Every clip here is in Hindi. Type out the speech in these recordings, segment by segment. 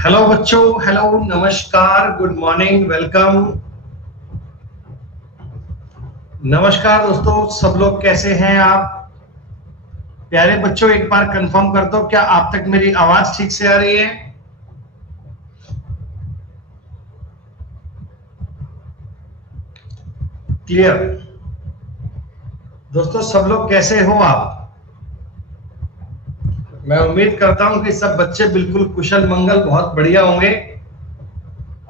हेलो बच्चों, हेलो, नमस्कार, गुड मॉर्निंग, वेलकम। नमस्कार दोस्तों, सब लोग कैसे हैं आप? प्यारे बच्चों, एक बार कंफर्म कर दो, क्या आप तक मेरी आवाज ठीक से आ रही है? क्लियर? दोस्तों, सब लोग कैसे हो आप? मैं उम्मीद करता हूं कि सब बच्चे बिल्कुल कुशल मंगल, बहुत बढ़िया होंगे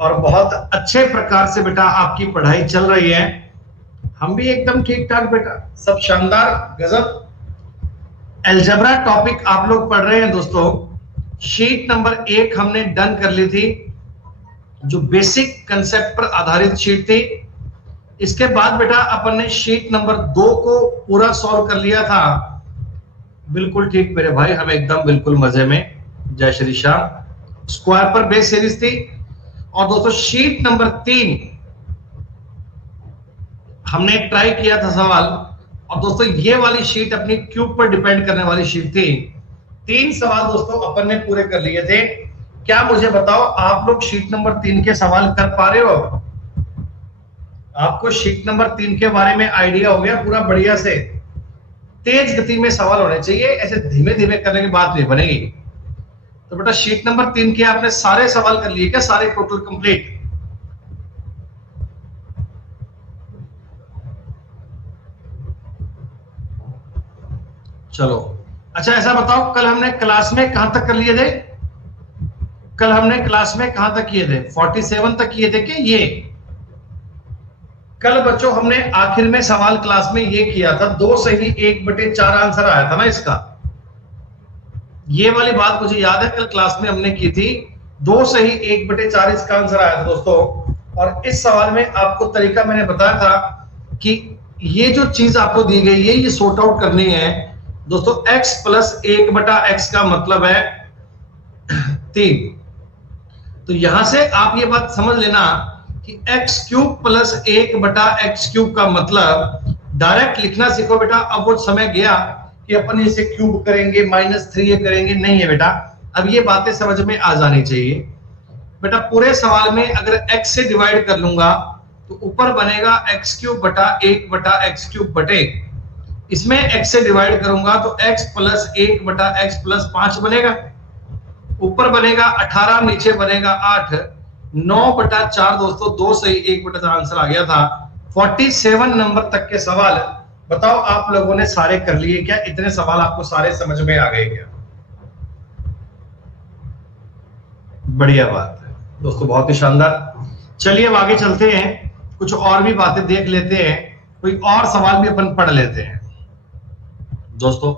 और बहुत अच्छे प्रकार से बेटा आपकी पढ़ाई चल रही है। हम भी एकदम ठीक ठाक बेटा, सब शानदार, गजब। अलजेब्रा टॉपिक आप लोग पढ़ रहे हैं दोस्तों। शीट नंबर 1 हमने डन कर ली थी, जो बेसिक कंसेप्ट पर आधारित शीट थी। इसके बाद बेटा अपन ने शीट नंबर 2 को पूरा सॉल्व कर लिया था। बिल्कुल ठीक मेरे भाई, हम एकदम बिल्कुल मजे में। जय श्री श्याम। स्क्वायर पर बेस सीरीज थी। और दोस्तों शीट नंबर 3 हमने ट्राई किया था सवाल। और दोस्तों ये वाली शीट अपनी क्यूब पर डिपेंड करने वाली शीट थी। 3 सवाल दोस्तों अपन ने पूरे कर लिए थे। क्या मुझे बताओ, आप लोग शीट नंबर 3 के सवाल कर पा रहे हो? आपको शीट नंबर 3 के बारे में आइडिया हो गया पूरा बढ़िया से? तेज गति में सवाल होने चाहिए, ऐसे धीमे धीमे करने की बात नहीं बनेगी। तो बेटा शीट नंबर 3 के आपने सारे सवाल कर लिए क्या? सारे टोटल कंप्लीट? चलो अच्छा, ऐसा बताओ, कल हमने क्लास में कहां तक कर लिए थे? कल हमने क्लास में कहां तक किए थे? 47 तक किए थे कि ये? कल बच्चों हमने आखिर में सवाल क्लास में ये किया था, 2 सही 1/4 आंसर आया था ना इसका। ये वाली बात मुझे याद है, कल क्लास में हमने की थी। 2 सही 1/4 इसका आंसर आया था दोस्तों। और इस सवाल में आपको तरीका मैंने बताया था कि ये जो चीज आपको दी गई है, ये सॉर्ट आउट करनी है दोस्तों। x + 1/x का मतलब है 3। तो यहां से आप ये बात समझ लेना कि x³ + 1/x³ का मतलब डायरेक्ट लिखना सीखो बेटा। अब वो समय गया कि अपन इसे क्यूब करेंगे, -3 ये करेंगे, नहीं है बेटा। अब ये बातें समझ में आ जानी चाहिए बेटा। पूरे सवाल में अगर x से डिवाइड कर लूंगा तो ऊपर बनेगा x³ / 1/x³ बटे, इसमें x से डिवाइड करूंगा तो x + 1/x + 5 बनेगा। ऊपर बनेगा 18, नीचे बनेगा 8, 9/4 दोस्तों। 2 सही 1/4 आंसर आ गया था। 47 नंबर तक के सवाल बताओ आप लोगों ने सारे कर लिए क्या? इतने सवाल आपको सारे समझ में आ गए क्या? बढ़िया बात है दोस्तों, बहुत ही शानदार। चलिए अब आगे चलते हैं, कुछ और भी बातें देख लेते हैं, कोई और सवाल भी अपन पढ़ लेते हैं दोस्तों।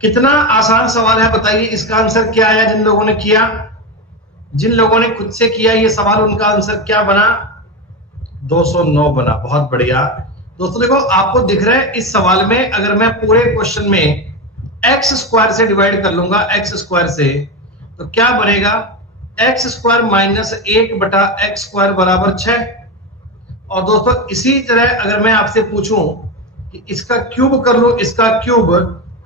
कितना आसान सवाल है बताइए, इसका आंसर क्या आया? जिन लोगों ने किया, जिन लोगों ने खुद से किया ये सवाल, उनका आंसर क्या बना? 209 बना। बहुत बढ़िया दोस्तों। देखो आपको दिख रहा है इस सवाल में, अगर मैं पूरे क्वेश्चन में x² से डिवाइड कर लूंगा, x² से, तो क्या बनेगा? x² - 1/x² बराबर 6। और दोस्तों इसी तरह अगर मैं आपसे पूछूं कि इसका क्यूब कर लूं, इसका क्यूब,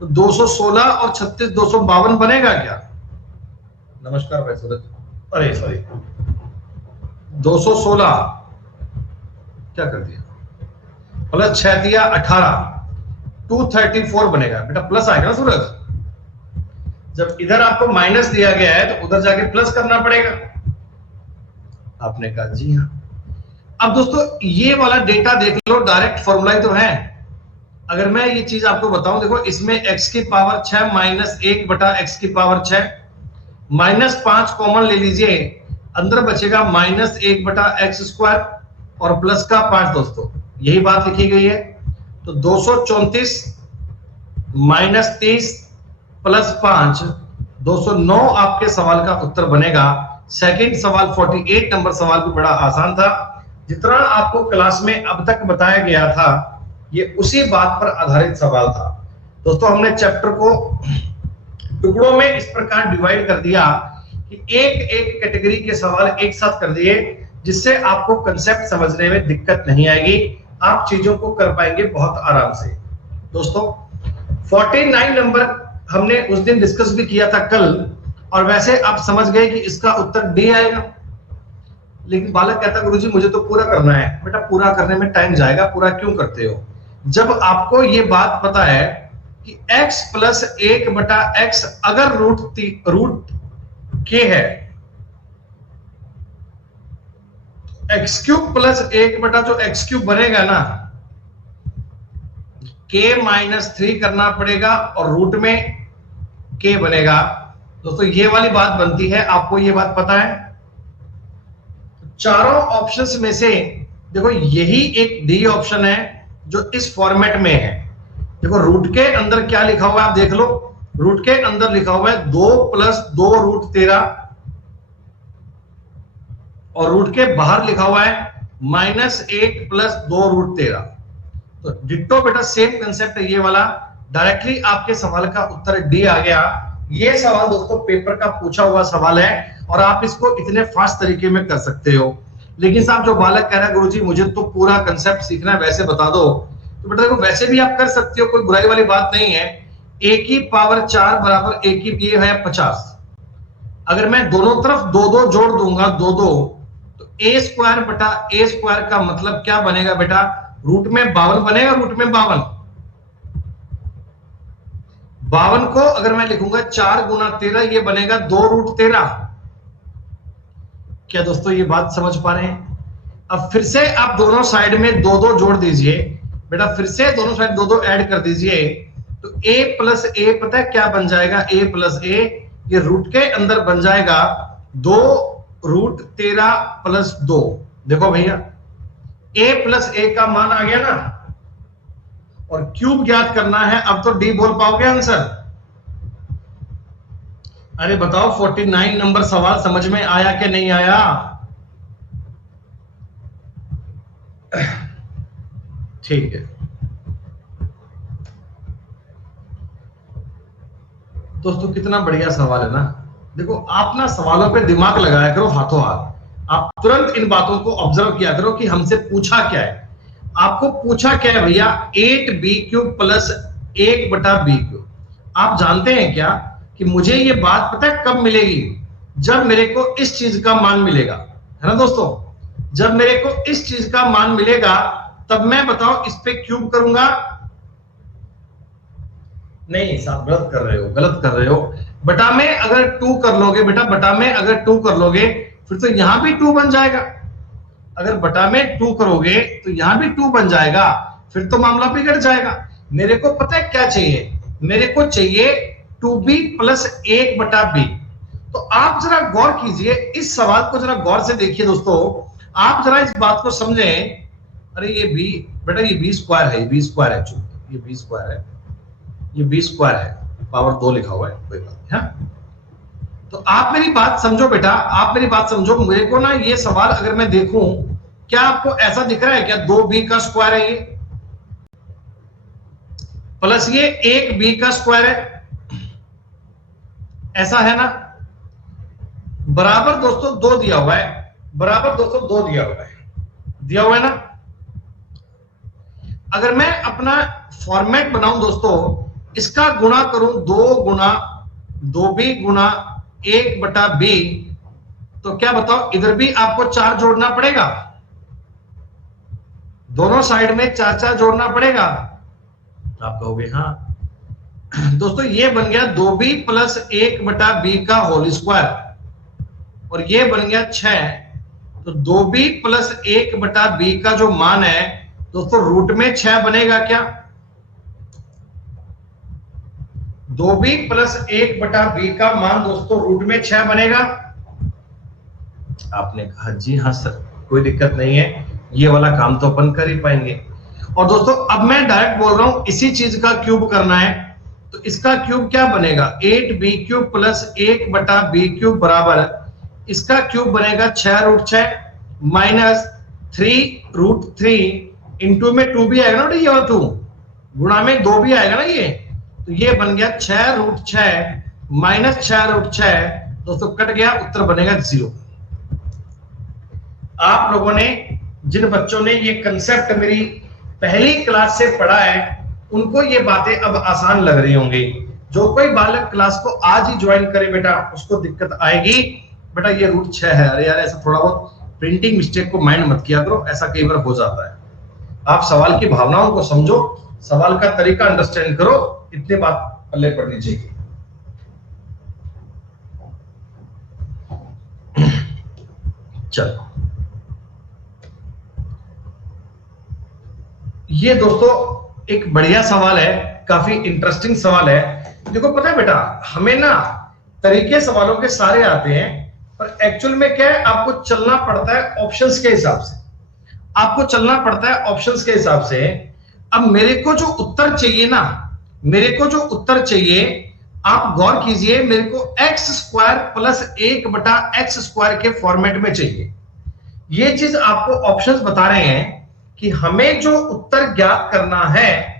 तो 216 और 36 252 बनेगा क्या? नमस्कार भाई सूरज। अरे सॉरी, 216 क्या कर दिया, प्लस 6 दिया 18, 234 बनेगा बेटा। प्लस आएगा ना सूरज? जब इधर आपको माइनस दिया गया है तो उधर जाके प्लस करना पड़ेगा। आपने कहा जी हाँ। अब दोस्तों ये वाला डेटा देख लो, डायरेक्ट फॉर्मूला ही तो है। अगर मैं ये चीज आपको बताऊं, देखो इसमें x की पावर 6 - 1/x की पावर 6, -5 कॉमन ले लीजिए, अंदर बचेगा -1/x² और प्लस का 5 दोस्तों, यही बात लिखी गई है। तो 234 - 30 + 5, 209 आपके सवाल का उत्तर बनेगा। सेकंड सवाल 48 नंबर सवाल भी बड़ा आसान था। जितना आपको क्लास में अब तक बताया गया था, ये उसी बात पर आधारित सवाल था दोस्तों। हमने चैप्टर को टुकड़ों में इस प्रकार डिवाइड कर दिया कि एक एक कैटेगरी के सवाल एक साथ कर दिए, जिससे आपको कंसेप्ट समझने में दिक्कत नहीं आएगी, आप चीजों को कर पाएंगे बहुत आराम से दोस्तों। 49 नंबर हमने उस दिन डिस्कस भी किया था कल, और वैसे आप समझ गए कि इसका उत्तर डी आएगा। लेकिन बालक कहता गुरुजी मुझे तो पूरा करना है। बेटा पूरा करने में टाइम जाएगा, पूरा क्यों करते हो? जब आपको ये बात पता है कि x प्लस 1/x अगर रूट के है, एक्स क्यूब प्लस 1 जो एक्स क्यूब बनेगा ना, k-3 करना पड़ेगा और रूट में k बनेगा। दोस्तों ये वाली बात बनती है, आपको ये बात पता है। चारों ऑप्शंस में से देखो यही एक डी ऑप्शन है जो इस फॉर्मेट में है। देखो रूट के अंदर क्या लिखा हुआ है आप देख लो। रूट के अंदर लिखा हुआ है 2 + 2 √ 13 और रूट के बाहर लिखा हुआ है -1 + 2 √ 13। तो डिट्टो बेटा सेम कंसेप्ट है ये वाला। डायरेक्टली आपके सवाल का उत्तर डी आ गया। ये सवाल दोस्तों पेपर का पूछा हुआ सवाल है और आप इसको इतने फास्ट तरीके में कर सकते हो। लेकिन साहब जो बालक कह रहा है गुरुजी मुझे तो पूरा कंसेप्ट सीखना है, वैसे बता दो, तो बेटा देखो वैसे भी आप कर सकते हो, कोई बुराई वाली बात नहीं है। a⁴ बराबर a³ है 50। अगर मैं दोनों तरफ 2-2 जोड़ दूंगा 2-2 तो a² का मतलब क्या बनेगा बेटा? रूट में 52 बनेगा। रूट में 52 को अगर मैं लिखूंगा 4 × 13 ये बनेगा 2 √ 13। क्या दोस्तों ये बात समझ पा रहे हैं? अब फिर से आप दोनों साइड में 2-2 जोड़ दीजिए बेटा, फिर से दोनों साइड 2-2 ऐड कर दीजिए तो a + a पता है क्या बन जाएगा? a + a ये रूट के अंदर बन जाएगा 2 √ 13 + 2। देखो भैया a + a का मान आ गया ना, और क्यूब ज्ञात करना है। अब तो डी बोल पाओगे आंसर? अरे बताओ 49 नंबर सवाल समझ में आया कि नहीं आया? ठीक है दोस्तों, कितना बढ़िया सवाल है ना। देखो आप ना सवालों पे दिमाग लगाया करो हाथों हाथ। आप तुरंत इन बातों को ऑब्जर्व किया करो कि हमसे पूछा क्या है। आपको पूछा क्या है भैया? 8b³ + 1/b³। आप जानते हैं क्या कि मुझे ये बात पता है कब मिलेगी? जब मेरे को इस चीज का मान मिलेगा, है ना दोस्तों। जब मेरे को इस चीज का मान मिलेगा तब मैं बताओ इस पे क्यूब करूंगा। नहीं साहब गलत कर रहे हो, गलत कर रहे हो। बटा में अगर 2 कर लोगे बेटा, बटा में अगर 2 कर लोगे फिर तो यहां भी 2 बन जाएगा। अगर बटा में 2 करोगे तो यहां भी 2 बन जाएगा, फिर तो मामला बिगड़ जाएगा। मेरे को पता है क्या चाहिए? मेरे को चाहिए 2b + 1/b। तो आप जरा गौर कीजिए, इस सवाल को जरा गौर से देखिए दोस्तों। आप जरा इस बात को समझें। अरे ये b बेटा ये b² है, ये b² है, ये b² है, ये b² है, पावर 2 लिखा हुआ है, कोई बात नहीं। हाँ तो आप मेरी बात समझो बेटा, आप मेरी बात समझो। मेरे को ना ये सवाल अगर मैं देखूं, क्या आपको ऐसा दिख रहा है क्या 2b का स्क्वायर है ये प्लस ये 1b का स्क्वायर है? ऐसा है ना? बराबर दोस्तों 2 दिया हुआ है, बराबर दोस्तों 2 दिया हुआ है ना। अगर मैं अपना फॉर्मेट बनाऊं दोस्तों, इसका गुणा करूं 2b × 1/b, तो क्या बताओ इधर भी आपको 4 जोड़ना पड़ेगा, दोनों साइड में 4 जोड़ना पड़ेगा। आप कहोगे हाँ दोस्तों, ये बन गया 2b + 1/b का होल स्क्वायर और ये बन गया 6। तो 2b + 1/b का जो मान है दोस्तों रूट में 6 बनेगा क्या? 2b + 1/b का मान दोस्तों रूट में 6 बनेगा। आपने कहा जी हाँ सर, कोई दिक्कत नहीं है, ये वाला काम तो अपन कर ही पाएंगे। और दोस्तों अब मैं डायरेक्ट बोल रहा हूं, इसी चीज का क्यूब करना है तो इसका क्यूब क्या बनेगा? 8b³ + 1/b³ बराबर इसका क्यूब बनेगा 6 √ 6 -3 √ 3 इंटू में 2 भी आएगा ना, ये वाला 2 गुणा में 2 भी आएगा ना ये, तो ये बन गया 6 √ 6 -6 √ 6 दोस्तों कट गया, उत्तर बनेगा 0। आप लोगों ने, जिन बच्चों ने ये कंसेप्ट मेरी पहली क्लास से पढ़ा है, उनको ये बातें अब आसान लग रही होंगी। जो कोई बालक क्लास को आज ही ज्वाइन करे बेटा उसको दिक्कत आएगी। बेटा ये रूट 6 है, अरे यार ऐसा थोड़ा बहुत प्रिंटिंग मिस्टेक को माइंड मत किया करो, ऐसा कई बार हो जाता है। आप सवाल की भावनाओं को समझो, सवाल का तरीका अंडरस्टैंड करो, इतनी बात पल्ले पड़नी चाहिए। चलो ये दोस्तों एक बढ़िया सवाल है, काफी इंटरेस्टिंग सवाल है। देखो पता है बेटा, हमें ना तरीके सवालों के सारे आते हैं, पर एक्चुअल में क्या है, आपको चलना पड़ता है ऑप्शंस के हिसाब से, आपको चलना पड़ता है ऑप्शंस के हिसाब से। अब मेरे को जो उत्तर चाहिए ना, मेरे को जो उत्तर चाहिए, आप गौर कीजिए, मेरे को एक्स स्क्वायर प्लस 1/x² के फॉर्मेट में चाहिए। ये चीज आपको ऑप्शंस बता रहे हैं कि हमें जो उत्तर ज्ञात करना है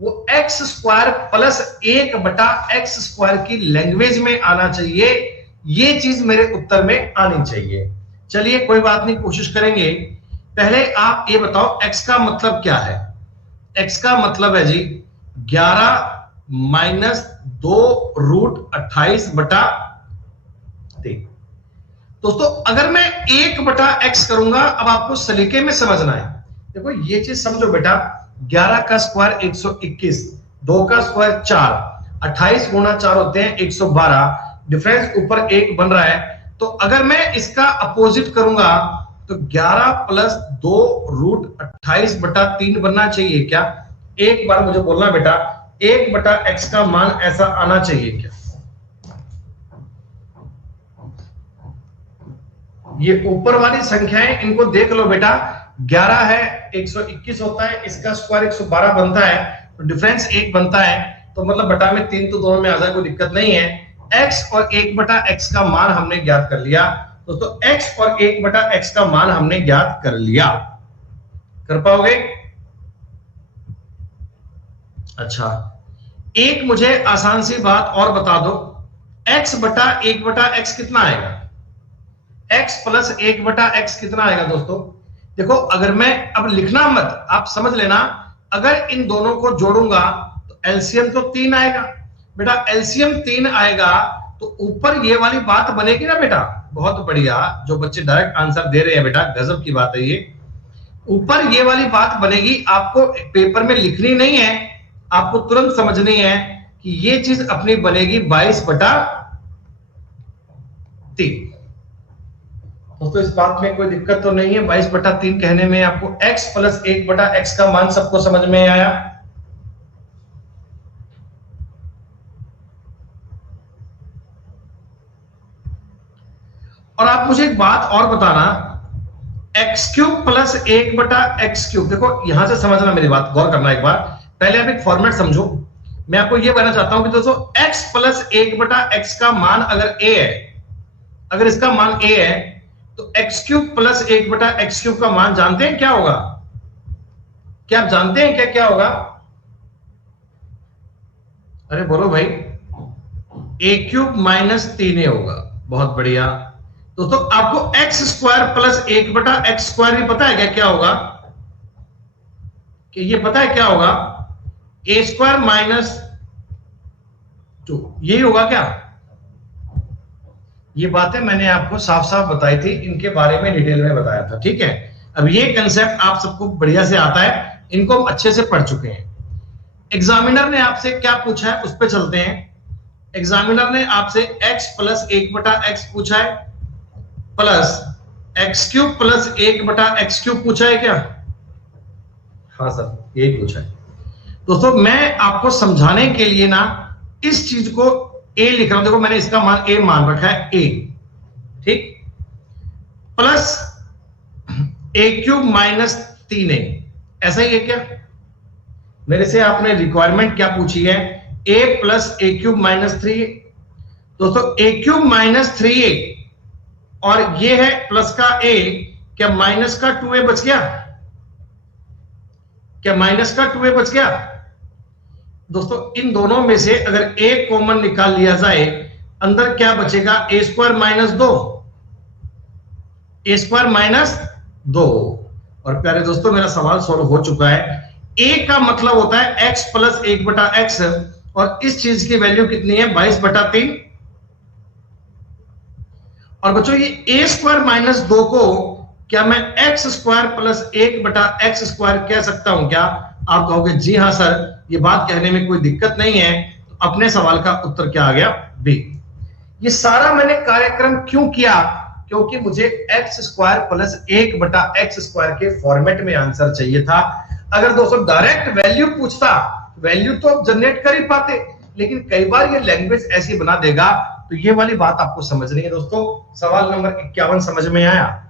वो x² प्लस 1/x² की लैंग्वेज में आना चाहिए। ये चीज मेरे उत्तर में आनी चाहिए। चलिए कोई बात नहीं, कोशिश करेंगे। पहले आप ये बताओ x का मतलब क्या है। x का मतलब है जी 11 माइनस 2 रूट 28/3। दोस्तों अगर मैं 1/x करूंगा, अब आपको सलीके में समझना है। देखो ये चीज समझो बेटा, 11 का स्क्वायर 121, 2 का स्क्वायर 4, 28 गुणा 4 होते हैं 112, डिफरेंस ऊपर 1 बन रहा है। तो अगर मैं इसका अपोजिट करूंगा तो 11 प्लस 2 रूट 28/3 बनना चाहिए क्या? एक बार मुझे बोलना बेटा, 1/x का मान ऐसा आना चाहिए क्या? ये ऊपर वाली संख्याएं इनको देख लो बेटा, 11 है 121 होता है, इसका स्क्वायर 112 बनता है, तो डिफरेंस 1 बनता है, तो मतलब बटा में 3 तो दोनों में आ जाए, कोई दिक्कत नहीं है। x और 1/x का मान हमने ज्ञात कर लिया दोस्तों, x और 1/x का मान हमने ज्ञात कर लिया। कर पाओगे? अच्छा एक मुझे आसान सी बात और बता दो, x/1/x कितना आएगा? x प्लस 1/x कितना आएगा दोस्तों? देखो अगर मैं अब लिखना मत, आप समझ लेना, अगर इन दोनों को जोड़ूंगा तो एलसीएम तो 3 आएगा बेटा। एलसीएम 3 आएगा तो ऊपर ये वाली बात बनेगी ना बेटा। बहुत बढ़िया, जो बच्चे डायरेक्ट आंसर दे रहे हैं बेटा, गजब की बात है ये। ऊपर ये वाली बात बनेगी, आपको पेपर में लिखनी नहीं है, आपको तुरंत समझनी है कि ये चीज अपनी बनेगी 22/3। दोस्तों इस बात में कोई दिक्कत तो नहीं है, 22/3 कहने में आपको x प्लस 1/x का मान सबको समझ में आया? और आप मुझे एक बात और बताना, x³ प्लस 1/x³, देखो यहां से समझना मेरी बात, गौर करना एक बार। पहले आप एक फॉर्मेट समझो, मैं आपको यह कहना चाहता हूं कि दोस्तों x प्लस 1/x का मान अगर a है, अगर इसका मान a है, तो x³ प्लस 1/x³ का मान जानते हैं क्या होगा? क्या आप जानते हैं क्या होगा? अरे बोलो भाई, a³ माइनस 3a होगा। बहुत बढ़िया दोस्तों, आपको x² प्लस 1/x² भी पता है क्या होगा? कि ये पता है क्या होगा? a² माइनस 2, यही होगा क्या? ये बातें मैंने आपको साफ साफ बताई थी, इनके बारे में डिटेल में बताया था, ठीक है। अब ये कंसेप्ट आप सबको बढ़िया से आता है, इनको हम अच्छे से पढ़ चुके हैं। एग्जामिनर ने आपसे क्या पूछा है उस पर चलते हैं। एग्जामिनर ने आपसे x प्लस 1/x पूछा है, प्लस x³ प्लस 1/x³ पूछा है क्या? हाँ सर यही पूछा है। दोस्तों मैं आपको समझाने के लिए ना इस चीज को a लिख रहा हूं, देखो मैंने इसका मान a मान रखा है, a, ठीक, प्लस a³ माइनस 3a, ऐसा ही है क्या? मेरे से आपने रिक्वायरमेंट क्या पूछी है? a plus a³ minus 3a। दोस्तों a³ माइनस 3a और ये है प्लस का a, क्या माइनस का 2a बच गया? क्या माइनस का 2a बच गया? दोस्तों इन दोनों में से अगर a कॉमन निकाल लिया जाए, अंदर क्या बचेगा? a² minus 2, a² minus 2। और प्यारे दोस्तों मेरा सवाल सॉल्व हो चुका है। a का मतलब होता है x प्लस 1/x और इस चीज की वैल्यू कितनी है 22/3। और बच्चों ये a स्क्वायर माइनस 2 को क्या मैं x स्क्वायर प्लस 1/x² कह सकता हूं क्या? आप कहोगे जी हाँ सर, ये बात कहने में कोई दिक्कत नहीं है। तो अपने सवाल का उत्तर क्या आ गया? बी। ये सारा मैंने कार्यक्रम क्यों किया? क्योंकि मुझे x² प्लस 1/x² के फॉर्मेट में आंसर चाहिए था। अगर दोस्तों डायरेक्ट वैल्यू पूछता, वैल्यू तो आप जनरेट कर ही पाते, लेकिन कई बार ये लैंग्वेज ऐसी बना देगा, तो ये वाली बात आपको समझनी है दोस्तों। सवाल नंबर 51 समझ में आया?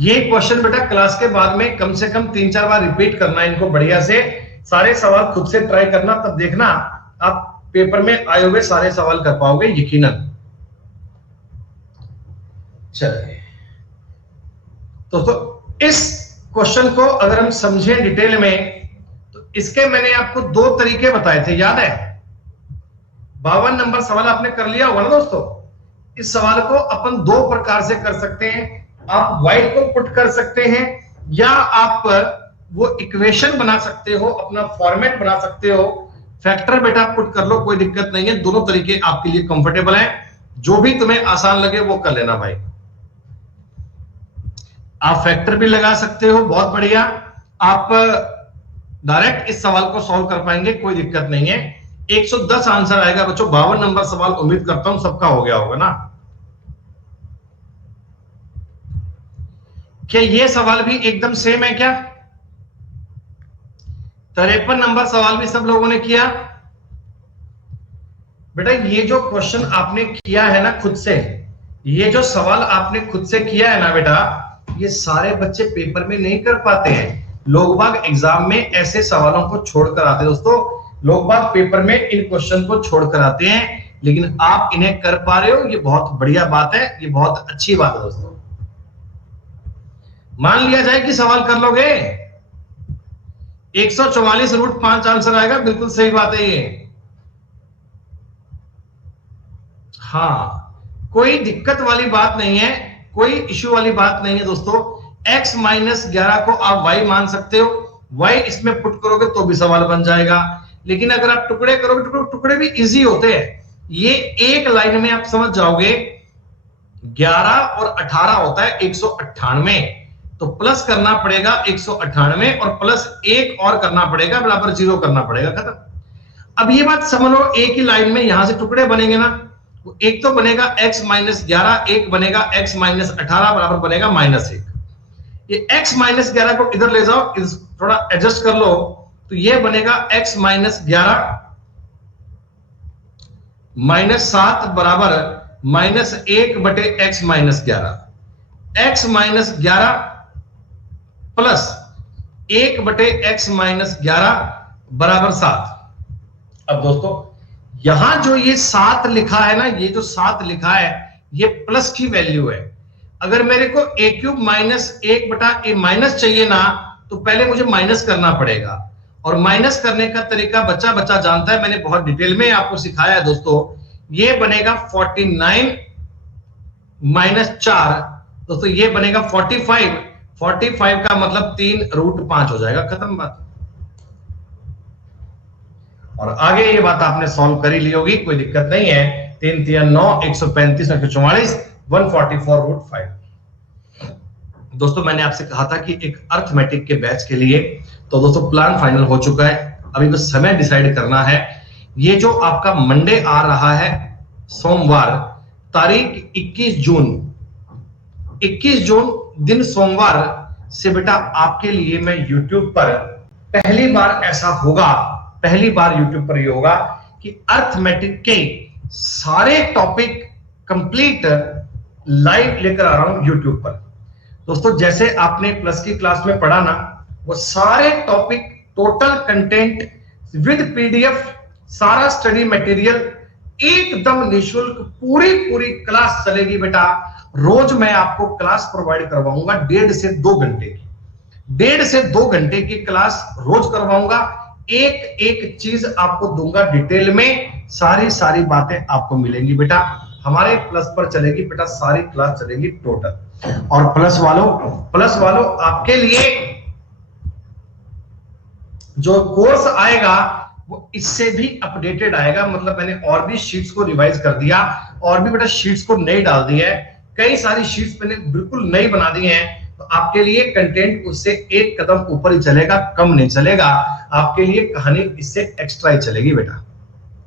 ये क्वेश्चन बेटा क्लास के बाद में कम से कम 3-4 बार रिपीट करना है इनको बढ़िया से। सारे सवाल खुद से ट्राई करना, तब देखना आप पेपर में आए हुए सारे सवाल कर पाओगे यकीनन। चलिए दोस्तों, इस क्वेश्चन को अगर हम समझें डिटेल में, तो इसके मैंने आपको 2 तरीके बताए थे, याद है? 52 नंबर सवाल आपने कर लिया होगा ना दोस्तों। इस सवाल को अपन 2 प्रकार से कर सकते हैं। आप वाई को पुट कर सकते हैं, या आप वो इक्वेशन बना सकते हो, अपना फॉर्मेट बना सकते हो। फैक्टर बेटा पुट कर लो, कोई दिक्कत नहीं है। दोनों तरीके आपके लिए कंफर्टेबल हैं, जो भी तुम्हें आसान लगे वो कर लेना भाई। आप फैक्टर भी लगा सकते हो, बहुत बढ़िया। आप डायरेक्ट इस सवाल को सॉल्व कर पाएंगे, कोई दिक्कत नहीं है। 110 आंसर आएगा बच्चों। 52 नंबर सवाल उम्मीद करता हूं सबका हो गया होगा ना। क्या ये सवाल भी एकदम सेम है क्या? 53 नंबर सवाल भी सब लोगों ने किया? बेटा ये जो क्वेश्चन आपने किया है ना खुद से, ये जो सवाल आपने खुद से किया है ना बेटा, ये सारे बच्चे पेपर में नहीं कर पाते हैं। लोग बाग एग्जाम में ऐसे सवालों को छोड़कर आते हैं दोस्तों। लोग बाग पेपर में इन क्वेश्चन को छोड़कर आते हैं, लेकिन आप इन्हें कर पा रहे हो, ये बहुत बढ़िया बात है, ये बहुत अच्छी बात है दोस्तों। मान लिया जाए कि सवाल कर लोगे, 144√5 आंसर आएगा, बिल्कुल सही बात है ये। हाँ, कोई दिक्कत वाली बात नहीं है, कोई इश्यू वाली बात नहीं है दोस्तों। x - 11 को आप y मान सकते हो, y इसमें पुट करोगे तो भी सवाल बन जाएगा। लेकिन अगर आप टुकड़े करोगे, टुकड़े भी इजी होते हैं। ये एक लाइन में आप समझ जाओगे। 11 और 18 होता है 198, तो प्लस करना पड़ेगा 198 और प्लस 1 और करना पड़ेगा, बराबर 0 करना पड़ेगा, खत्म। अब ये बात समझ लो, एक ही लाइन में यहां से टुकड़े बनेंगे ना, एक तो बनेगा x - 11, एक बनेगा x - 18 बराबर बनेगा -1। ये x - 11 को इधर ले जाओ, थोड़ा एडजस्ट कर लो, तो ये बनेगा x - 11 -7 बराबर -1/x - 11। x - 11 प्लस 1/x - 11 बराबर 7। अब दोस्तों यहां जो ये 7 लिखा है ना, ये जो 7 लिखा है, ये प्लस की वैल्यू है। अगर मेरे को a³ - 1/a माइनस चाहिए ना, तो पहले मुझे माइनस करना पड़ेगा। और माइनस करने का तरीका बच्चा बच्चा जानता है, मैंने बहुत डिटेल में आपको सिखाया है दोस्तों। ये बनेगा 49 - 4 दोस्तों, ये बनेगा 45 का मतलब 3√5 हो जाएगा, खत्म बात। और आगे ये बात आपने सॉल्व कर ही ली होगी, कोई दिक्कत नहीं है। 3 × 3 = 9, 135 × 44, 144√5। दोस्तों मैंने आपसे कहा था कि एक अर्थमेटिक के बैच के लिए, तो दोस्तों प्लान फाइनल हो चुका है, अभी बस समय डिसाइड करना है। ये जो आपका मंडे आ रहा है, सोमवार, तारीख 21 जून दिन सोमवार से बेटा आपके लिए मैं YouTube पर पहली बार ऐसा होगा, पहली बार YouTube पर ये होगा कि अर्थमेटिक के सारे टॉपिक कंप्लीट लाइव लेकर आ रहा हूं YouTube पर। दोस्तों जैसे आपने प्लस की क्लास में पढ़ा ना, वो सारे topic, total content with PDF, सारा स्टडी मटेरियल एकदम निःशुल्क, पूरी क्लास चलेगी बेटा। रोज मैं आपको क्लास प्रोवाइड करवाऊंगा 1.5 से 2 घंटे की, 1.5 से 2 घंटे की क्लास रोज करवाऊंगा। एक चीज आपको दूंगा डिटेल में, सारी बातें आपको मिलेंगी बेटा। हमारे प्लस पर चलेगी बेटा, सारी क्लास चलेगी टोटल। और प्लस वालों आपके लिए जो कोर्स आएगा वो इससे भी अपडेटेड आएगा, मतलब मैंने और भी शीट्स को रिवाइज कर दिया, और भी बेटा शीट्स को नई डाल दी है, कई सारी शीट्स मैंने बिल्कुल नई बना दी हैं। तो आपके लिए कंटेंट उससे एक कदम ऊपर ही चलेगा, कम नहीं चलेगा। आपके लिए कहानी इससे एक्स्ट्रा ही चलेगी बेटा,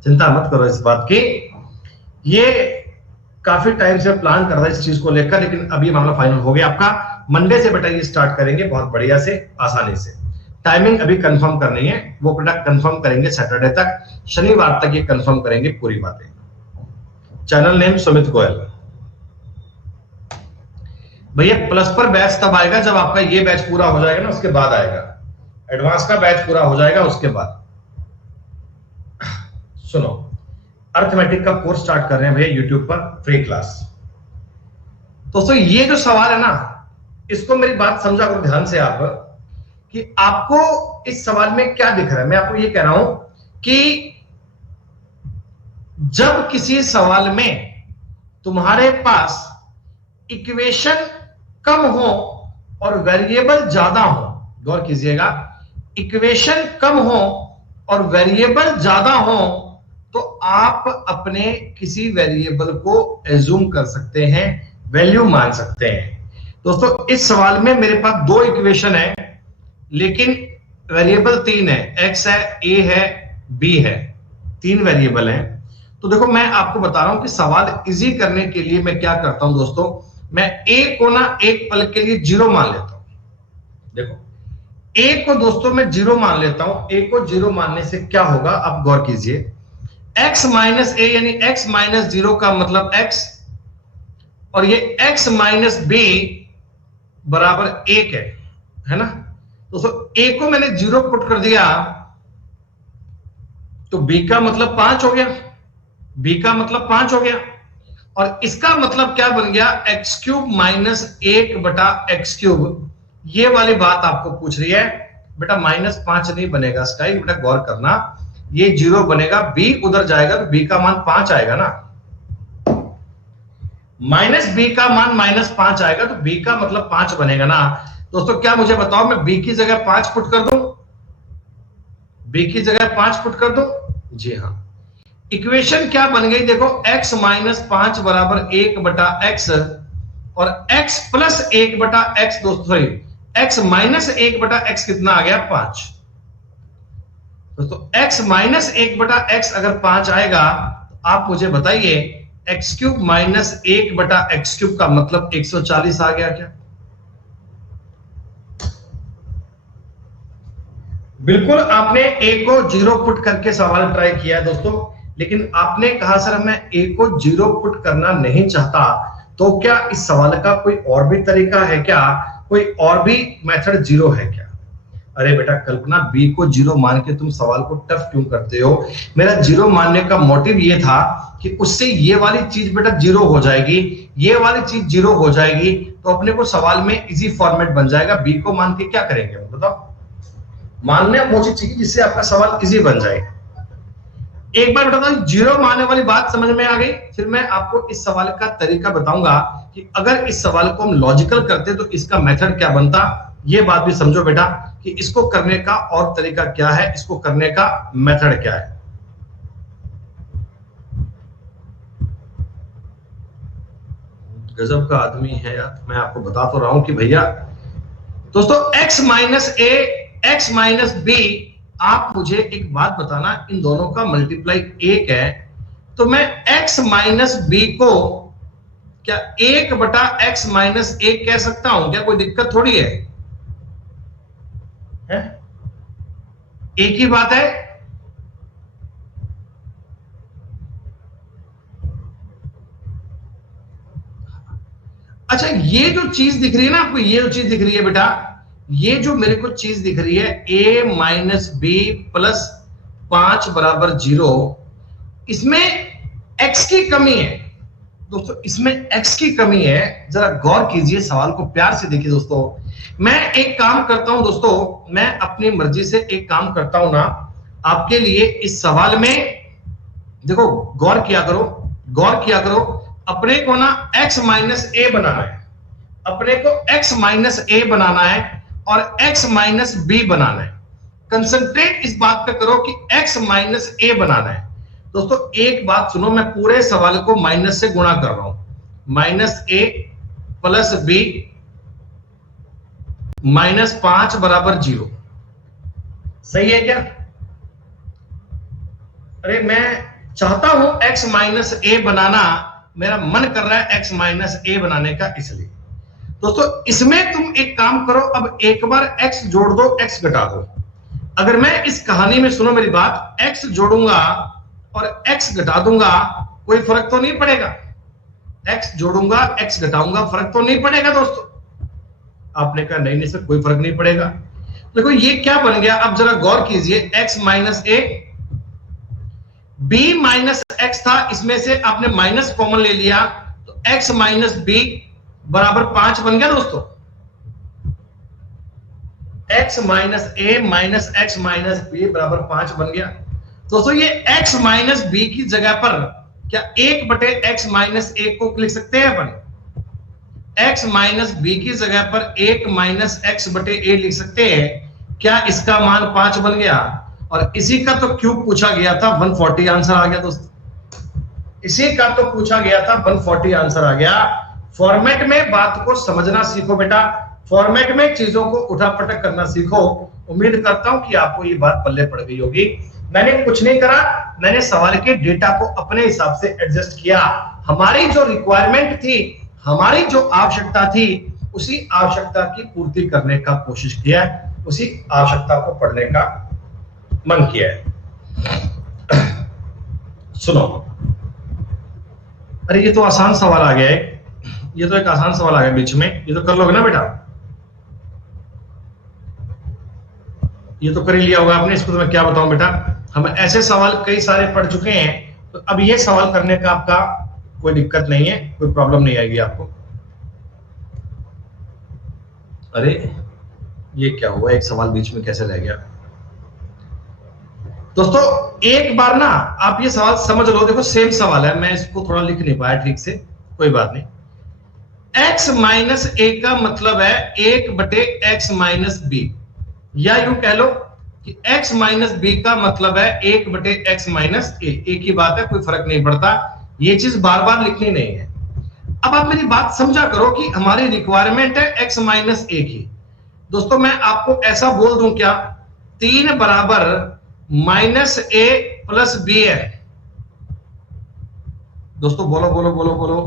चिंता मत करो इस बात की। ये काफी टाइम से प्लान कर रहा है इस चीज को लेकर, लेकिन अभी मामला फाइनल हो गया आपका। मंडे से बेटा ये स्टार्ट करेंगे बहुत बढ़िया से, आसानी से। टाइमिंग अभी कंफर्म करनी है, वो बेटा कंफर्म करेंगे सैटरडे तक, शनिवार तक ये कंफर्म करेंगे पूरी बातें। Channel name Sumit Goyal. भैया प्लस पर बैच तब आएगा जब आपका ये बैच पूरा हो जाएगा ना, उसके बाद आएगा। एडवांस का बैच पूरा हो जाएगा उसके बाद। सुनो, अर्थमेटिक का कोर्स स्टार्ट कर रहे हैं भैया यूट्यूब पर, फ्री क्लास। दोस्तों ये जो सवाल है ना, इसको मेरी बात समझा करो ध्यान से आप, कि आपको इस सवाल में क्या दिख रहा है। मैं आपको ये कह रहा हूं कि जब किसी सवाल में तुम्हारे पास इक्वेशन कम हो और वेरिएबल ज्यादा हो, गौर कीजिएगा, इक्वेशन कम हो और वेरिएबल ज्यादा हो, तो आप अपने किसी वेरिएबल को एज्यूम कर सकते हैं, वैल्यू मान सकते हैं। दोस्तों इस सवाल में मेरे पास दो इक्वेशन है, लेकिन वेरिएबल तीन है, एक्स है, ए है, बी है, तीन वेरिएबल हैं। तो देखो मैं आपको बता रहा हूं कि सवाल इजी करने के लिए मैं क्या करता हूं दोस्तों, मैं ए को ना एक पल के लिए जीरो मान लेता हूं। देखो ए को दोस्तों मैं जीरो मान लेता हूं। ए को जीरो मानने से क्या होगा, आप गौर कीजिए, एक्स माइनस ए यानी एक्स माइनस जीरो का मतलब एक्स, और ये एक्स माइनस बी बराबर एक है ना। दोस्तों ए को मैंने जीरो पुट कर दिया तो बी का मतलब 5 हो गया, बी का मतलब 5 हो गया, और इसका मतलब क्या बन गया, एक्स क्यूब माइनस 1/x³। ये वाली बात आपको पूछ रही है बेटा, -5 नहीं बनेगा स्काई, बेटा गौर करना, ये 0 बनेगा, बी उधर जाएगा तो बी का मान 5 आएगा ना, माइनस बी का मान -5 आएगा तो बी का मतलब 5 बनेगा ना। दोस्तों क्या मुझे बताओ, मैं बी की जगह 5 पुट कर दूं, बी की जगह 5 पुट कर दूं? जी हाँ। इक्वेशन क्या बन गई देखो, x - 5 बराबर 1/x, और x प्लस 1/x, दोस्तों सॉरी, x माइनस 1/x कितना आ गया, 5। दोस्तों x माइनस 1/x अगर 5 आएगा तो आप मुझे बताइए x³ माइनस 1/x³ का मतलब 140 आ गया क्या? बिल्कुल आपने a को 0 पुट करके सवाल ट्राई किया है दोस्तों, लेकिन आपने कहा सर मैं a को 0 पुट करना नहीं चाहता, तो क्या इस सवाल का कोई और भी तरीका है क्या, कोई और भी मेथड 0 है क्या? अरे बेटा कल्पना, b को 0 मान के तुम सवाल को टफ क्यों करते हो? मेरा 0 मानने का मोटिव ये था कि उससे ये वाली चीज बेटा 0 हो जाएगी, ये वाली चीज 0 हो जाएगी, तो अपने को सवाल में इजी फॉर्मेट बन जाएगा। b को मान के क्या करेंगे बताओ, मानने वो चीज चाहिए जिससे आपका सवाल इजी बन जाए। एक बार बताता हूं, 0 मानने वाली बात समझ में आ गई, फिर मैं आपको इस सवाल का तरीका बताऊंगा कि अगर इस सवाल को हम लॉजिकल करते तो इसका मेथड क्या बनता। ये बात भी समझो बेटा कि इसको करने का और तरीका क्या है, इसको करने का मेथड क्या है। गजब का आदमी है यार, मैं आपको बता तो रहा हूं कि भैया दोस्तों x minus a, x minus b, आप मुझे एक बात बताना, इन दोनों का मल्टीप्लाई 1 है, तो मैं x माइनस b को क्या 1/x माइनस 1 कह सकता हूं क्या? कोई दिक्कत थोड़ी है, एक ही बात है। अच्छा ये जो चीज दिख रही है ना आपको, ये जो चीज दिख रही है बेटा, ये जो मेरे को चीज दिख रही है a माइनस बी प्लस 5 बराबर 0, इसमें x की कमी है दोस्तों, इसमें x की कमी है। जरा गौर कीजिए, सवाल को प्यार से देखिए दोस्तों। मैं एक काम करता हूं दोस्तों, मैं अपनी मर्जी से एक काम करता हूं ना आपके लिए इस सवाल में, देखो गौर किया करो, गौर किया करो, अपने को ना x माइनस ए बनाना है, अपने को x माइनस ए बनाना है और x माइनस बी बनाना है। कंसंट्रेट इस बात पे करो कि x माइनस ए बनाना है। दोस्तों एक बात सुनो, मैं पूरे सवाल को माइनस से गुणा कर रहा हूं। माइनस ए प्लस बी माइनस 5 बराबर 0। सही है क्या? अरे मैं चाहता हूं x माइनस ए बनाना, मेरा मन कर रहा है x माइनस ए बनाने का, इसलिए दोस्तों इसमें तुम एक काम करो, अब एक बार x जोड़ दो, x घटा दो। अगर मैं इस कहानी में, सुनो मेरी बात, x जोड़ूंगा और x घटा दूंगा, कोई फर्क तो नहीं पड़ेगा। x जोड़ूंगा x घटाऊंगा, फर्क तो नहीं पड़ेगा दोस्तों। आपने कहा नहीं सर कोई फर्क नहीं पड़ेगा। देखो ये क्या बन गया, अब जरा गौर कीजिए, x माइनस ए, b माइनस एक्स था, इसमें से आपने माइनस कॉमन ले लिया, तो x माइनस बी बराबर 5 बन गया दोस्तों। x minus a minus x minus B बराबर 5 बन गया दोस्तों। ये x माइनस बी की जगह पर क्या 1 बटे x माइनस ए को लिख सकते हैं अपन? x माइनस बी की जगह पर 1 माइनस x बटे ए लिख सकते हैं क्या? इसका मान 5 बन गया, और इसी का तो क्यूब पूछा गया था, 140 आंसर आ गया दोस्तों। इसी का तो पूछा गया था, 140 आंसर आ गया। फॉर्मेट में बात को समझना सीखो बेटा, फॉर्मेट में चीजों को उठापटक करना सीखो। उम्मीद करता हूं कि आपको ये बात पल्ले पड़ गई होगी। मैंने कुछ नहीं करा, मैंने सवाल के डेटा को अपने हिसाब से एडजस्ट किया। हमारी जो रिक्वायरमेंट थी, हमारी जो आवश्यकता थी, उसी आवश्यकता की पूर्ति करने का कोशिश किया, उसी आवश्यकता को पढ़ने का मन किया है। सुनो, अरे ये तो आसान सवाल आ गया है, ये तो एक आसान सवाल आ गया बीच में, ये तो कर लोगे ना बेटा? ये तो कर ही लिया होगा आपने, इसको तो मैं क्या बताऊं बेटा। हम ऐसे सवाल कई सारे पढ़ चुके हैं, तो अब ये सवाल करने का आपका कोई दिक्कत नहीं है, कोई प्रॉब्लम नहीं आएगी आपको। अरे ये क्या हुआ, एक सवाल बीच में कैसे रह गया दोस्तों? एक बार ना आप ये सवाल समझ लो, देखो सेम सवाल है, मैं इसको थोड़ा लिख नहीं पाया ठीक से, कोई बात नहीं। x माइनस ए का मतलब है 1 बटे x माइनस बी, या यूं कह लो कि x माइनस बी का मतलब है 1 बटे x माइनस ए। एक ही बात है, कोई फर्क नहीं पड़ता, ये चीज बार बार लिखनी नहीं है। अब आप मेरी बात समझा करो कि हमारी रिक्वायरमेंट है x माइनस ए की। दोस्तों मैं आपको ऐसा बोल दूं क्या, 3 बराबर माइनस ए प्लस बी है। दोस्तों बोलो बोलो बोलो बोलो।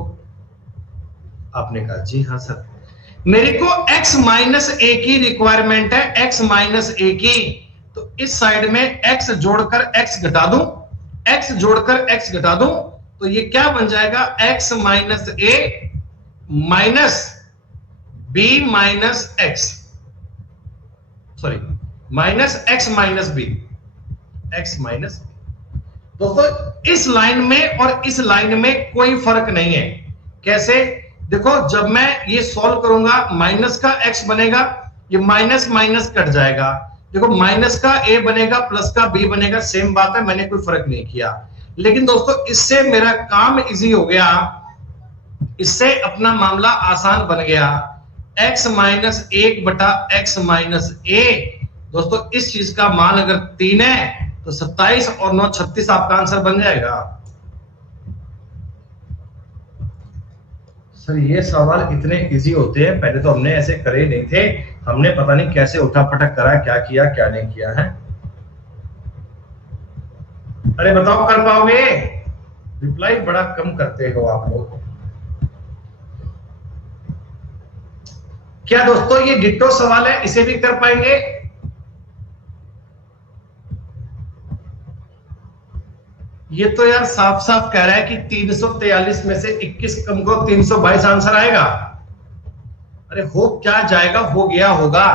आपने कहा जी हाँ सर, मेरे को x माइनस ए की रिक्वायरमेंट है, x माइनस ए की, तो इस साइड में x जोड़कर x घटा दूं, x जोड़कर x घटा दूं, तो ये क्या बन जाएगा, x minus a minus b minus x, sorry minus x minus b, x minus. दोस्तों इस लाइन में और इस लाइन में कोई फर्क नहीं है। कैसे? देखो जब मैं ये सॉल्व करूंगा, माइनस का x बनेगा, ये माइनस माइनस कट जाएगा, देखो माइनस का a बनेगा प्लस का b बनेगा, सेम बात है, मैंने कोई फर्क नहीं किया। लेकिन दोस्तों इससे मेरा काम इजी हो गया, इससे अपना मामला आसान बन गया। x माइनस 1 बटा x माइनस a, दोस्तों इस चीज का मान अगर 3 है तो 27 और 9 36 आपका आंसर बन जाएगा। सर ये सवाल इतने इजी होते हैं, पहले तो हमने ऐसे करे नहीं थे, हमने पता नहीं कैसे उठापटक करा, क्या किया क्या नहीं किया है। अरे बताओ कर पाओगे? रिप्लाई बड़ा कम करते हो आप लोग। क्या दोस्तों ये डिट्टो सवाल है, इसे भी कर पाएंगे? ये तो यार साफ साफ कह रहा है कि 343 में से 21 कम को 322 आंसर आएगा। अरे हो क्या जाएगा, हो गया होगा,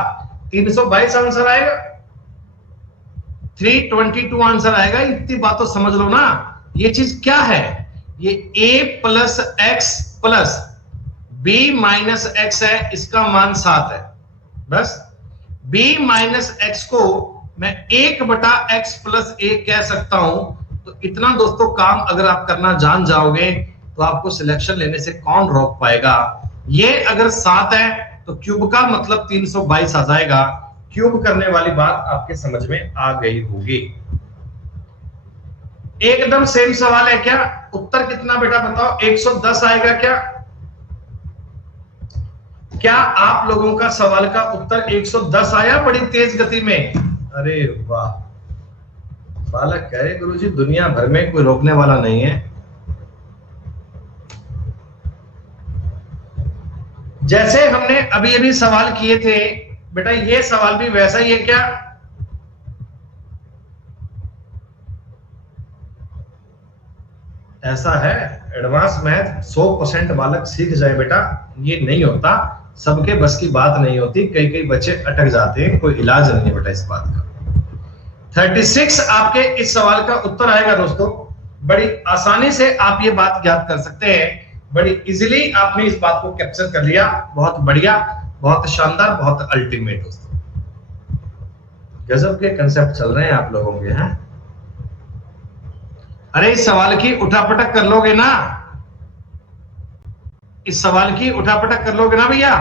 322 आंसर आएगा, 322 आंसर आएगा। इतनी बात तो समझ लो ना। ये चीज क्या है, ये a plus x plus b minus x है, इसका मान 7 है। बस b माइनस एक्स को मैं 1 बटा एक्स प्लस a कह सकता हूं। तो इतना दोस्तों काम अगर आप करना जान जाओगे तो आपको सिलेक्शन लेने से कौन रोक पाएगा। ये अगर 7 है तो क्यूब का मतलब 322 आ जाएगा, क्यूब करने वाली बात आपके समझ में आ गई होगी। एकदम सेम सवाल है क्या? उत्तर कितना बेटा बताओ? 110 आएगा क्या? क्या आप लोगों का सवाल का उत्तर 110 आया बड़ी तेज गति में? अरे वाह, बालक कह रहे गुरुजी दुनिया भर में कोई रोकने वाला नहीं है। जैसे हमने अभी अभी सवाल किए थे बेटा, ये सवाल भी वैसा ही है क्या? ऐसा है, एडवांस मैथ 100% बालक सीख जाए बेटा, ये नहीं होता, सबके बस की बात नहीं होती, कई कई बच्चे अटक जाते हैं, कोई इलाज नहीं है बेटा इस बात का। 36 आपके इस सवाल का उत्तर आएगा दोस्तों। बड़ी आसानी से आप ये बात ज्ञात कर सकते हैं, बड़ी इजीली आपने इस बात को कैप्चर कर लिया। बहुत बढ़िया, बहुत शानदार, बहुत अल्टीमेट दोस्तों, गजब के कंसेप्ट चल रहे हैं आप लोगों के। हैं अरे इस सवाल की उठापटक कर लोगे ना? इस सवाल की उठापटक कर लोगे ना भैया?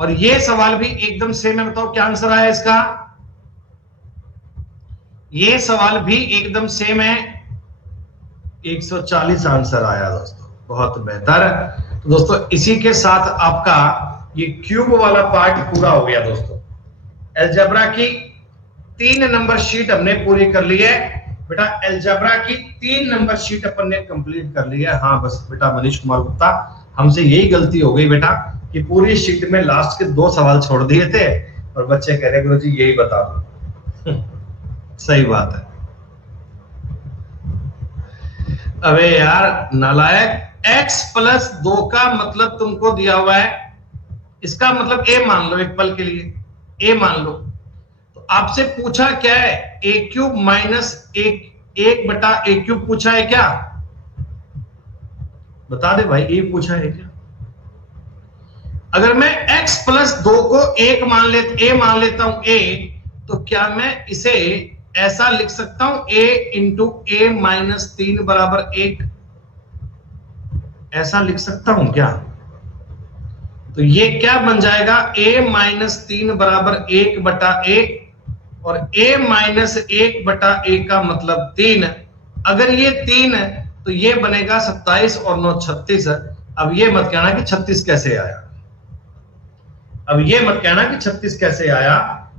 और ये सवाल भी एकदम सेम है, बताओ क्या आंसर आया इसका? ये सवाल भी एकदम सेम है, 140 आंसर आया दोस्तों, बहुत बेहतर। तो दोस्तों इसी के साथ आपका ये क्यूब वाला पार्ट पूरा हो गया दोस्तों। अलजेब्रा की 3 नंबर शीट हमने पूरी कर ली है बेटा, अलजेब्रा की 3 नंबर शीट अपन ने कंप्लीट कर ली है। हाँ बस बेटा मनीष कुमार गुप्ता, हमसे यही गलती हो गई बेटा कि पूरी शीट में लास्ट के 2 सवाल छोड़ दिए थे और बच्चे कह रहे गुरुजी यही बता दो। सही बात है। अबे यार नालायक, x + 2 का मतलब तुमको दिया हुआ है, इसका मतलब a मान लो एक पल के लिए, a मान लो। तो आपसे पूछा क्या है? a³ - 1/a³ पूछा है क्या? बता दे भाई, a पूछा है क्या? अगर मैं x + 2 को a मान लेता हूं a, तो क्या मैं इसे ऐसा लिख सकता हूं a × a - 3 = 1? ऐसा लिख सकता हूं क्या? तो ये क्या बन जाएगा? a - 3 = 1/a, और a - 1/a का मतलब 3। अगर ये 3 तो ये बनेगा 27 और 9 36। अब ये मत कहना कि 36 कैसे आया, अब ये मत कहना कि 36 कैसे आया।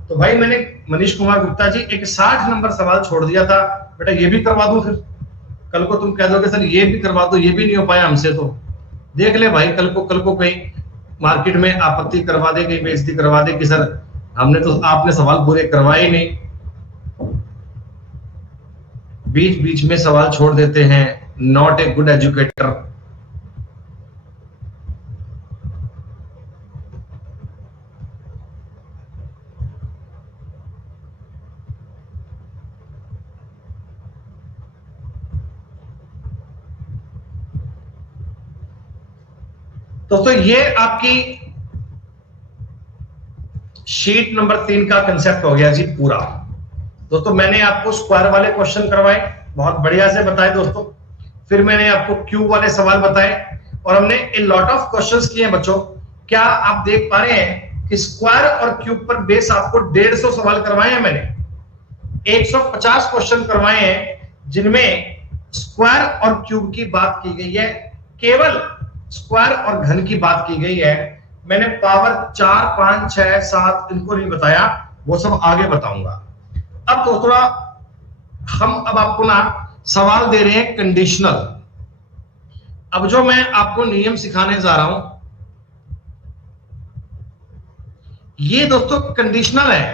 तो भाई मैंने मनीष कुमार गुप्ता जी एक 60 नंबर सवाल छोड़ दिया था बेटा, ये भी करवा दूं? फिर कल को तुम कह दोगे सर ये भी करवा दो, ये भी नहीं हो पाया हमसे, तो देख ले भाई, कल को कहीं मार्केट में आपत्ति करवा दे, कहीं बेइज्जती करवा दे कि सर हमने तो आपने सवाल पूरे करवाए ही नहीं, बीच बीच में सवाल छोड़ देते हैं, नॉट ए गुड एजुकेटर। दोस्तों ये आपकी शीट नंबर 3 का कंसेप्ट हो गया जी पूरा। दोस्तों मैंने आपको स्क्वायर वाले क्वेश्चन करवाए, बहुत बढ़िया से बताए दोस्तों, फिर मैंने आपको क्यूब वाले सवाल बताए, और हमने ए लॉट ऑफ क्वेश्चंस किए हैं बच्चों। क्या आप देख पा रहे हैं कि स्क्वायर और क्यूब पर बेस आपको 150 सवाल करवाए हैं मैंने, 150 क्वेश्चन करवाए हैं जिनमें स्क्वायर और क्यूब की बात की गई है, केवल स्क्वायर और घन की बात की गई है। मैंने पावर 4 5 6 7 इनको नहीं बताया, वो सब आगे बताऊंगा। अब तो थोड़ा हम अब आपको ना सवाल दे रहे हैं कंडीशनल। अब जो मैं आपको नियम सिखाने जा रहा हूं ये दोस्तों कंडीशनल है।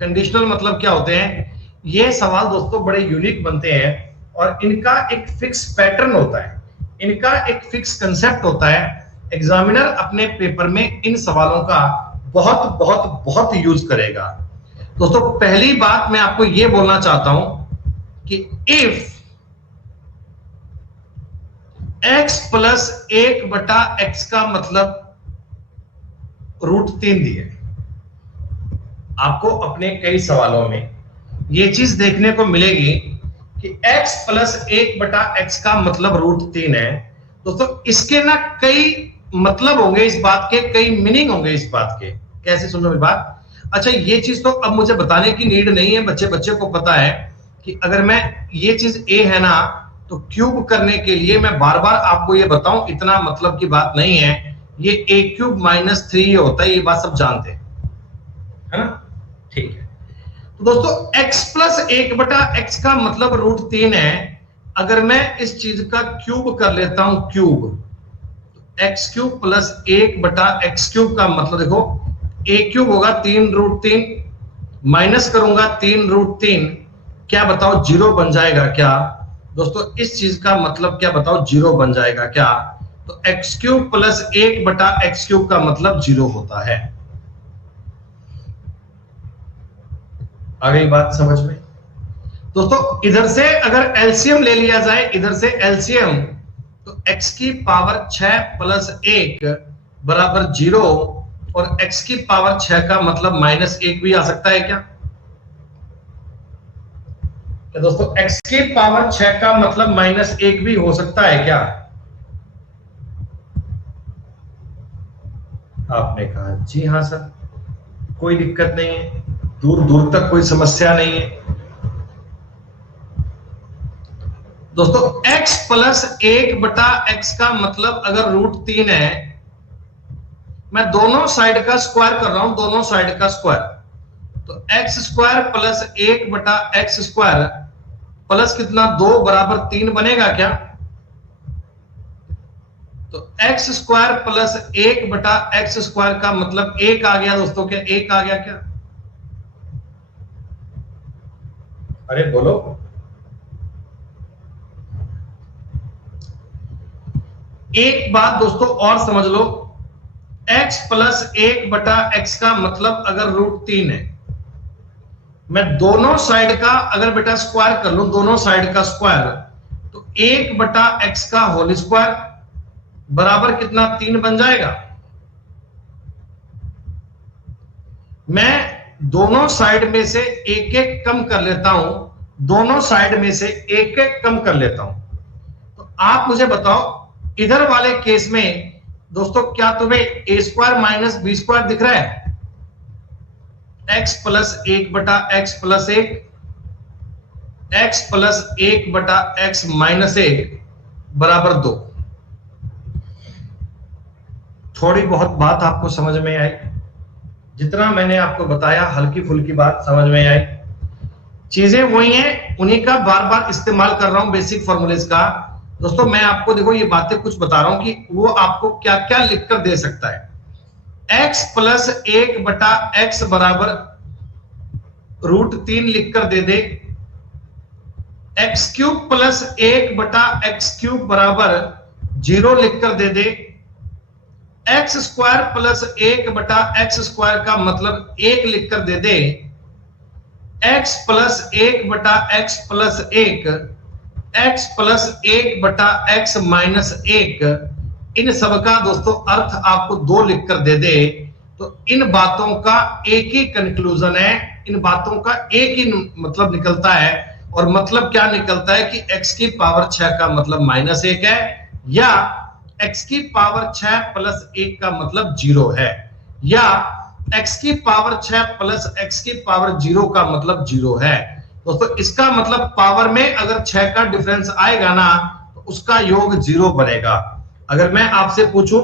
कंडीशनल मतलब क्या होते हैं? ये सवाल दोस्तों बड़े यूनिक बनते हैं और इनका एक फिक्स पैटर्न होता है, इनका एक फिक्स कंसेप्ट होता है। एग्जामिनर अपने पेपर में इन सवालों का बहुत बहुत बहुत यूज करेगा। दोस्तों पहली बात मैं आपको यह बोलना चाहता हूं कि इफ x + 1/x का मतलब √3 दिए, आपको अपने कई सवालों में यह चीज देखने को मिलेगी कि x + 1/x का मतलब √3 है। दोस्तों इसके ना कई मतलब होंगे इस बात के, कई मीनिंग होंगे इस बात के। कैसे, सुनो मेरी बात। अच्छा, ये चीज तो अब मुझे बताने की नीड नहीं है, बच्चे बच्चे को पता है कि अगर मैं ये चीज ए है ना, तो क्यूब करने के लिए मैं बार बार आपको ये बताऊं, इतना मतलब की बात नहीं है। ये ए क्यूब माइनस 3 होता है, ये बात सब जानते हैं, है ना? ठीक है। तो दोस्तों x प्लस 1/x का मतलब √3 है। अगर मैं इस चीज का क्यूब कर लेता हूं, क्यूब, x³ प्लस 1/x³ का मतलब देखो, a³ होगा 3√3, माइनस करूंगा 3√3, क्या बताओ, 0 बन जाएगा क्या? दोस्तों इस चीज का मतलब क्या बताओ, 0 बन जाएगा क्या? तो x³ प्लस 1/x³ का मतलब 0 होता है। आ गई बात समझ में? दोस्तों इधर से अगर एलसीएम ले लिया जाए, इधर से एलसीएम, तो x की पावर 6 प्लस 1 बराबर 0, और x की पावर 6 का मतलब -1 भी आ सकता है क्या? तो दोस्तों x की पावर 6 का मतलब -1 भी हो सकता है क्या? आपने कहा जी हाँ सर, कोई दिक्कत नहीं है, दूर दूर तक कोई समस्या नहीं है। दोस्तों x प्लस 1/x का मतलब अगर √3 है, मैं दोनों साइड का स्क्वायर कर रहा हूं, दोनों साइड का स्क्वायर, तो x² प्लस 1/x² प्लस कितना, 2 बराबर 3 बनेगा क्या? तो x² प्लस 1/x² का मतलब 1 आ गया दोस्तों, क्या 1 आ गया क्या? अरे बोलो। एक बात दोस्तों और समझ लो, x प्लस 1/x का मतलब अगर √3 है, मैं दोनों साइड का अगर बेटा स्क्वायर कर लूं, दोनों साइड का स्क्वायर, तो 1/x का होल स्क्वायर बराबर कितना, 3 बन जाएगा। मैं दोनों साइड में से एक एक कम कर लेता हूं, दोनों साइड में से एक एक कम कर लेता हूं। तो आप मुझे बताओ, इधर वाले केस में दोस्तों क्या तुम्हें a² माइनस b² दिख रहा है? x plus 1/x plus 1, x plus 1/x minus 1 बराबर 2। थोड़ी बहुत बात आपको समझ में आई? जितना मैंने आपको बताया हल्की फुल्की बात समझ में आई? चीजें वही हैं, उन्हीं का बार बार इस्तेमाल कर रहा हूं, बेसिक फॉर्मूलेज का। दोस्तों मैं आपको देखो ये बातें कुछ बता रहा हूं कि वो आपको क्या क्या लिखकर दे सकता है। x प्लस 1/x बराबर √3 लिखकर दे दे, x³ प्लस 1/x³ बराबर 0 लिखकर दे दे, x² प्लस 1/x² का मतलब 1 लिखकर दे दे, x plus 1/x plus 1, x plus 1/x minus 1, इन सबका दोस्तों अर्थ आपको 2 लिखकर दे दे, तो इन बातों का एक ही कंक्लूजन है, इन बातों का एक ही मतलब निकलता है। और मतलब क्या निकलता है कि x की पावर 6 का मतलब -1 है, या x की पावर 6 प्लस 1 का मतलब 0 है, या x की पावर 6 प्लस x की पावर 0 का मतलब 0 है। दोस्तों इसका मतलब पावर में अगर 6 का डिफरेंस आएगा ना, तो उसका योग 0 बनेगा। अगर मैं आपसे पूछूं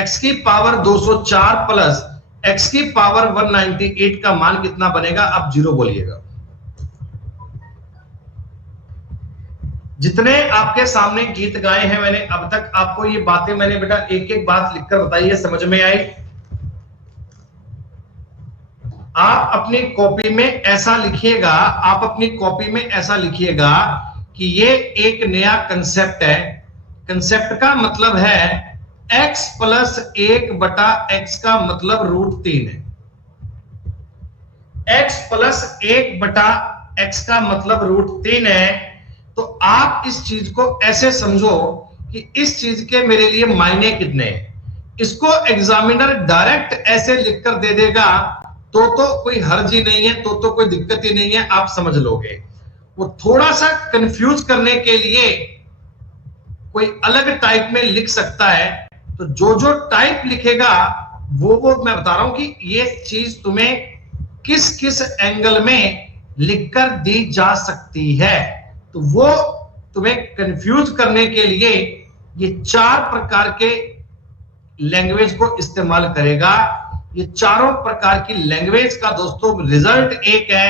x की पावर 204 प्लस x की पावर 198 का मान कितना बनेगा, आप 0 बोलिएगा। जितने आपके सामने गीत गाए हैं मैंने अब तक, आपको ये बातें मैंने बेटा एक एक बात लिखकर बताई है, समझ में आई? आप अपनी कॉपी में ऐसा लिखिएगा, आप अपनी कॉपी में ऐसा लिखिएगा कि ये एक नया कंसेप्ट है। कंसेप्ट का मतलब है x प्लस 1/x का मतलब √3 है, x प्लस 1/x का मतलब √3 है। तो आप इस चीज को ऐसे समझो कि इस चीज के मेरे लिए मायने कितने हैं। इसको एग्जामिनर डायरेक्ट ऐसे लिखकर दे देगा तो कोई हर्ज ही नहीं है, तो कोई दिक्कत ही नहीं है, आप समझ लोगे। वो थोड़ा सा कंफ्यूज करने के लिए कोई अलग टाइप में लिख सकता है, तो जो जो टाइप लिखेगा वो मैं बता रहा हूं कि ये चीज तुम्हें किस किस एंगल में लिखकर दी जा सकती है। तो वो तुम्हें कंफ्यूज करने के लिए ये 4 प्रकार के लैंग्वेज को इस्तेमाल करेगा। ये चारों प्रकार की लैंग्वेज का दोस्तों रिजल्ट एक है,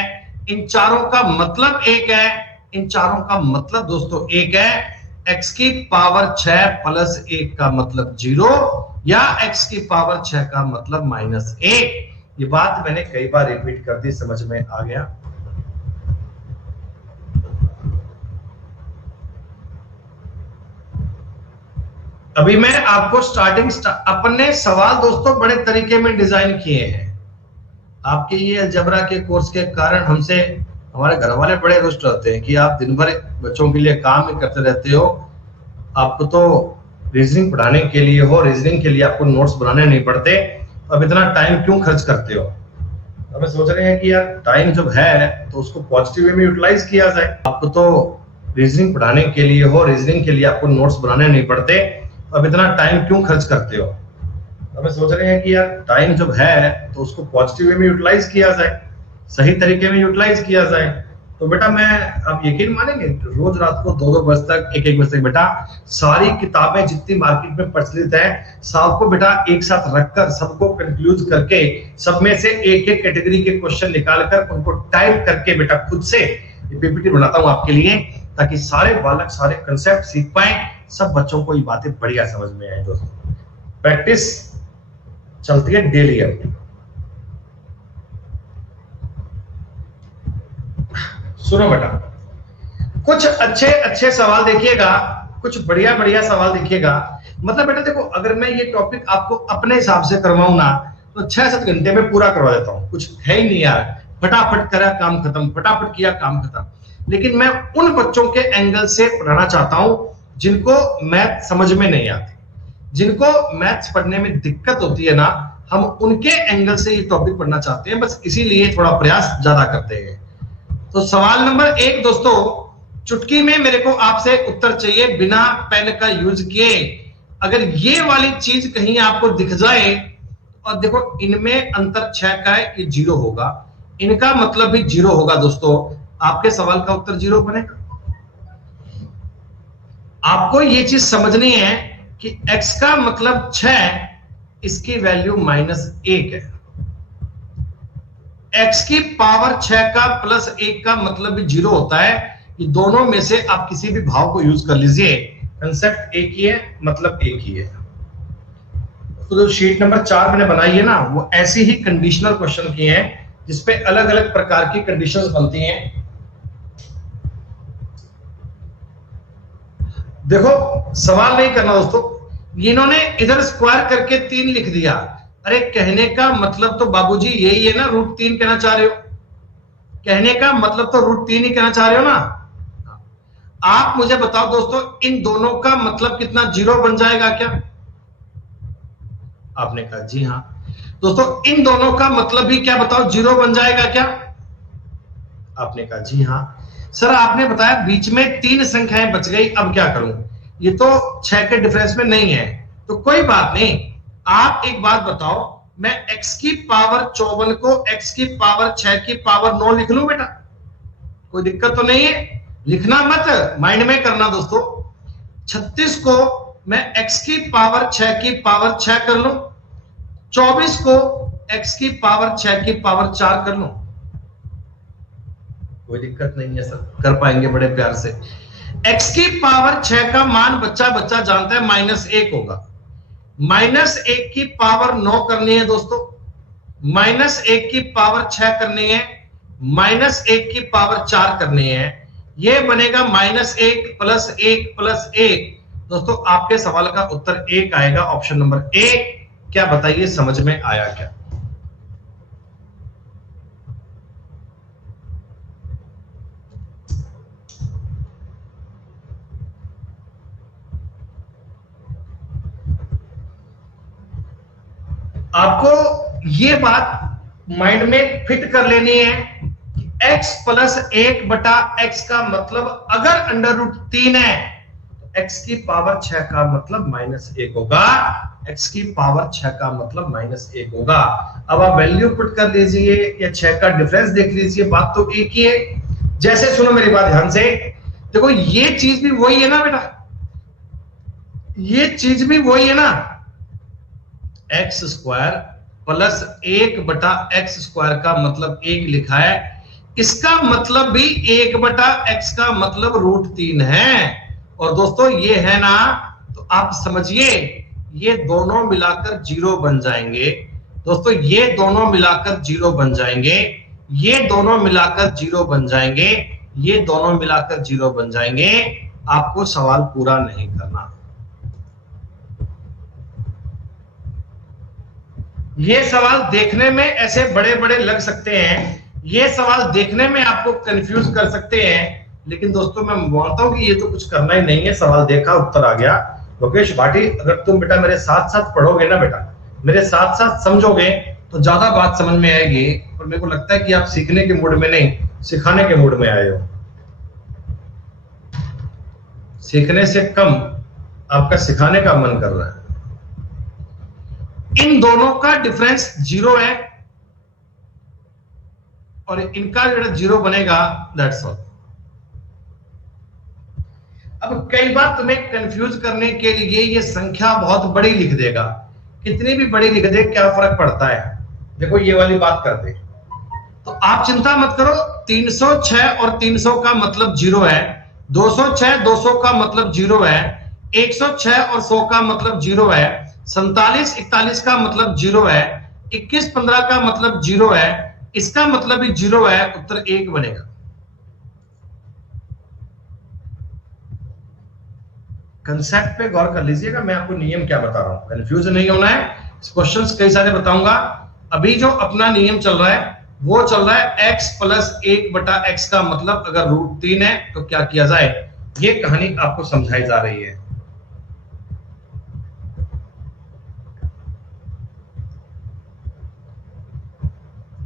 इन चारों का मतलब एक है, इन चारों का मतलब दोस्तों एक है। x की पावर 6 प्लस 1 का मतलब 0 या x की पावर 6 का मतलब -1। ये बात मैंने कई बार रिपीट कर दी, समझ में आ गया। अभी मैं आपको अपने सवाल दोस्तों बड़े तरीके में डिजाइन किए हैं। आपके ये अलजबरा के कोर्स के कारण हमसे हमारे घर वाले बड़े रुष्ट रहते हैं कि आप दिन भर बच्चों के लिए काम ही करते रहते हो, आपको तो रीजनिंग पढ़ाने के लिए हो, रीजनिंग के लिए आपको नोट्स बनाने नहीं पड़ते, अब इतना टाइम क्यों खर्च करते हो। हमें सोच रहे हैं कि यार टाइम जब है तो उसको पॉजिटिव वे में यूटिलाइज किया जाए। आपको तो रीजनिंग पढ़ाने के लिए हो, रीजनिंग के लिए आपको नोट्स बनाने नहीं पड़ते, अब इतना टाइम क्यों खर्च करते हो। हमें सोच रहे हैं कि यार टाइम जब है तो उसको पॉजिटिव वे में यूटिलाइज किया जाए, सही तरीके में यूटिलाइज किया जाए। तो बेटा मैं, आप यकीन मानेंगे, रोज रात को 2-2 बजे तक, 1-1 बजे तक बेटा सारी किताबें जितनी मार्केट में प्रचलित है सबको बेटा एक साथ रखकर, सबको कंक्लूज करके, सब में से एक एक कैटेगरी के क्वेश्चन निकालकर उनको टाइप करके बेटा खुद से पीपीटी बनाता हूं आपके लिए, ताकि सारे बालक सारे कंसेप्ट सीख पाए, सब बच्चों को ये बातें बढ़िया समझ में आए। दोस्तों प्रैक्टिस चलती है डेली। अब सुनो बेटा, कुछ अच्छे अच्छे सवाल देखिएगा, कुछ बढ़िया बढ़िया सवाल देखिएगा। मतलब बेटा देखो, अगर मैं ये टॉपिक आपको अपने हिसाब से करवाऊं ना तो 6-7 घंटे में पूरा करवा देता हूं। कुछ है ही नहीं यार, फटाफट करा काम खत्म, फटाफट किया काम खत्म। लेकिन मैं उन बच्चों के एंगल से पढ़ाना चाहता हूं जिनको मैथ समझ में नहीं आती, जिनको मैथ्स पढ़ने में दिक्कत होती है ना, हम उनके एंगल से ये टॉपिक पढ़ना चाहते हैं। बस इसीलिए थोड़ा प्रयास ज्यादा करते हैं। तो सवाल नंबर 1 दोस्तों, चुटकी में मेरे को आपसे उत्तर चाहिए बिना पेन का यूज किए। अगर ये वाली चीज कहीं आपको दिख जाए, और देखो इनमें अंतर 6 का है, ये 0 होगा, इनका मतलब भी 0 होगा दोस्तों, आपके सवाल का उत्तर 0 बनेगा। आपको ये चीज समझनी है कि x का मतलब 6, इसकी वैल्यू -1 है। x की पावर 6 का प्लस 1 का मतलब भी 0 होता है। ये दोनों में से आप किसी भी भाव को यूज कर लीजिए, कंसेप्ट एक ही है, मतलब एक ही है। तो जो शीट नंबर 4 मैंने बनाई है ना, वो ऐसी ही कंडीशनल क्वेश्चन किए हैं जिसपे अलग अलग प्रकार की कंडीशंस बनती हैं। देखो सवाल नहीं करना दोस्तों, इन्होंने इधर स्क्वायर करके 3 लिख दिया। अरे कहने का मतलब तो बाबूजी यही है ना, √3 कहना चाह रहे हो, कहने का मतलब तो √3 ही कहना चाह रहे हो ना। आप मुझे बताओ दोस्तों, इन दोनों का मतलब कितना, 0 बन जाएगा क्या? आपने कहा जी हाँ। दोस्तों इन दोनों का मतलब भी क्या बताओ, 0 बन जाएगा क्या? आपने कहा जी हाँ। सर आपने बताया बीच में 3 संख्याएं बच गई, अब क्या करूं? ये तो 6 के डिफरेंस में नहीं है, तो कोई बात नहीं। आप एक बात बताओ, मैं x की पावर 54 को x की पावर 6 की पावर 9 लिख लूं बेटा? कोई दिक्कत तो नहीं है? लिखना मत, माइंड में करना दोस्तों। 36 को मैं x की पावर 6 की पावर 6 कर लूं, 24 को x की पावर 6 की पावर 4 कर लूं, कोई दिक्कत नहीं है सर, कर पाएंगे बड़े प्यार से। x की पावर 6 का मान बच्चा बच्चा जानता है -1 होगा। -1 की पावर 9 करनी है दोस्तों, -1 की पावर 6 करनी है, -1 की पावर 4 करनी है, ये बनेगा -1 + 1 + 1। दोस्तों आपके सवाल का उत्तर 1 आएगा, ऑप्शन नंबर 1। क्या बताइए, समझ में आया क्या? आपको ये बात माइंड में फिट कर लेनी है कि x + 1/x का मतलब अगर √3 है, x की पावर 6 का मतलब -1 होगा, x की पावर 6 का मतलब -1 होगा। अब आप वैल्यू पुट कर दीजिए या 6 का डिफरेंस देख लीजिए, बात तो एक ही है। जैसे सुनो मेरी बात ध्यान से, देखो ये चीज भी वही है ना बेटा, ये चीज भी वही है ना, एक्स स्क्वायर प्लस 1/x² का मतलब 1 लिखा है, इसका मतलब भी 1/x का मतलब √3 है। और दोस्तों ये है ना, तो आप समझिए ये दोनों मिलाकर 0 बन जाएंगे। दोस्तों ये दोनों मिलाकर 0 बन जाएंगे, ये दोनों मिलाकर 0 बन जाएंगे, ये दोनों मिलाकर 0 बन जाएंगे। आपको सवाल पूरा नहीं करना। ये सवाल देखने में ऐसे बड़े बड़े लग सकते हैं, ये सवाल देखने में आपको कंफ्यूज कर सकते हैं, लेकिन दोस्तों मैं मानता हूं कि ये तो कुछ करना ही नहीं है। सवाल देखा, उत्तर आ गया। लोकेश भाटी, अगर तुम बेटा मेरे साथ साथ पढ़ोगे ना बेटा, मेरे साथ साथ समझोगे तो ज्यादा बात समझ में आएगी। और मेरे को लगता है कि आप सीखने के मूड में नहीं, सिखाने के मूड में आए हो। सीखने से कम आपका सिखाने का मन कर रहा है। इन दोनों का डिफरेंस 0 है और इनका जो 0 बनेगा, दैट्स ऑल। अब कई बार तुम्हें कंफ्यूज करने के लिए ये संख्या बहुत बड़ी लिख देगा, कितनी भी बड़ी लिख दे क्या फर्क पड़ता है। देखो ये वाली बात कर दे तो आप चिंता मत करो, 306 और 300 का मतलब 0 है, 206 200 का मतलब 0 है, 106 और 100 का मतलब 0 है, 47 41 का मतलब 0 है, 21 15 का मतलब 0 है, इसका मतलब भी 0 है। उत्तर 1 बनेगा। कंसेप्ट पे गौर कर लीजिएगा, मैं आपको नियम क्या बता रहा हूं, कंफ्यूज नहीं होना है। क्वेश्चंस कई सारे बताऊंगा। अभी जो अपना नियम चल रहा है वो चल रहा है x प्लस 1/x का मतलब अगर √3 है तो क्या किया जाए, ये कहानी आपको समझाई जा रही है।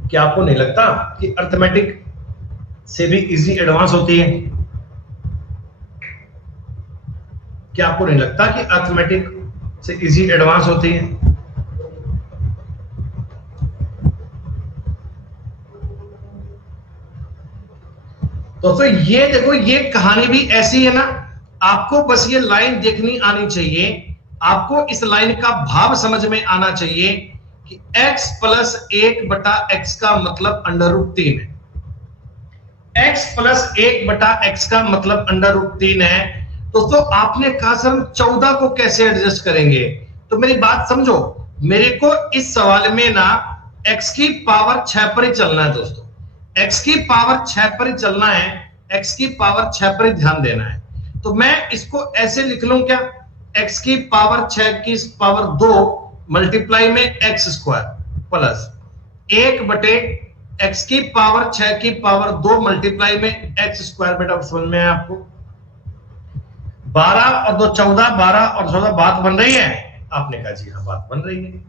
क्या आपको नहीं लगता कि अर्थमेटिक से भी इजी एडवांस होती है? क्या आपको नहीं लगता कि अर्थमेटिक से इजी एडवांस होती है? दोस्तों ये देखो, ये कहानी भी ऐसी है ना, आपको बस ये लाइन देखनी आनी चाहिए, आपको इस लाइन का भाव समझ में आना चाहिए कि x प्लस 1/x का मतलब √3 है। x प्लस 1/x का मतलब √3 है। दोस्तों आपने कहा सर हम 14 को कैसे एडजस्ट करेंगे, तो मेरी बात समझो, मेरे को इस सवाल में ना x की पावर 6 पर ही चलना है। दोस्तों x की पावर 6 पर ही चलना है, x की पावर 6 पर ही ध्यान देना है। तो मैं इसको ऐसे लिख लूं क्या, x की पावर 6 की पावर 2 मल्टीप्लाई में x² प्लस 1/x की पावर 6 की पावर 2 मल्टीप्लाई में x²। बेटा समझ में है आपको? 12 और 2 14, 12 और 14 बात बन रही है? आपने कहा जी हाँ बात बन रही है।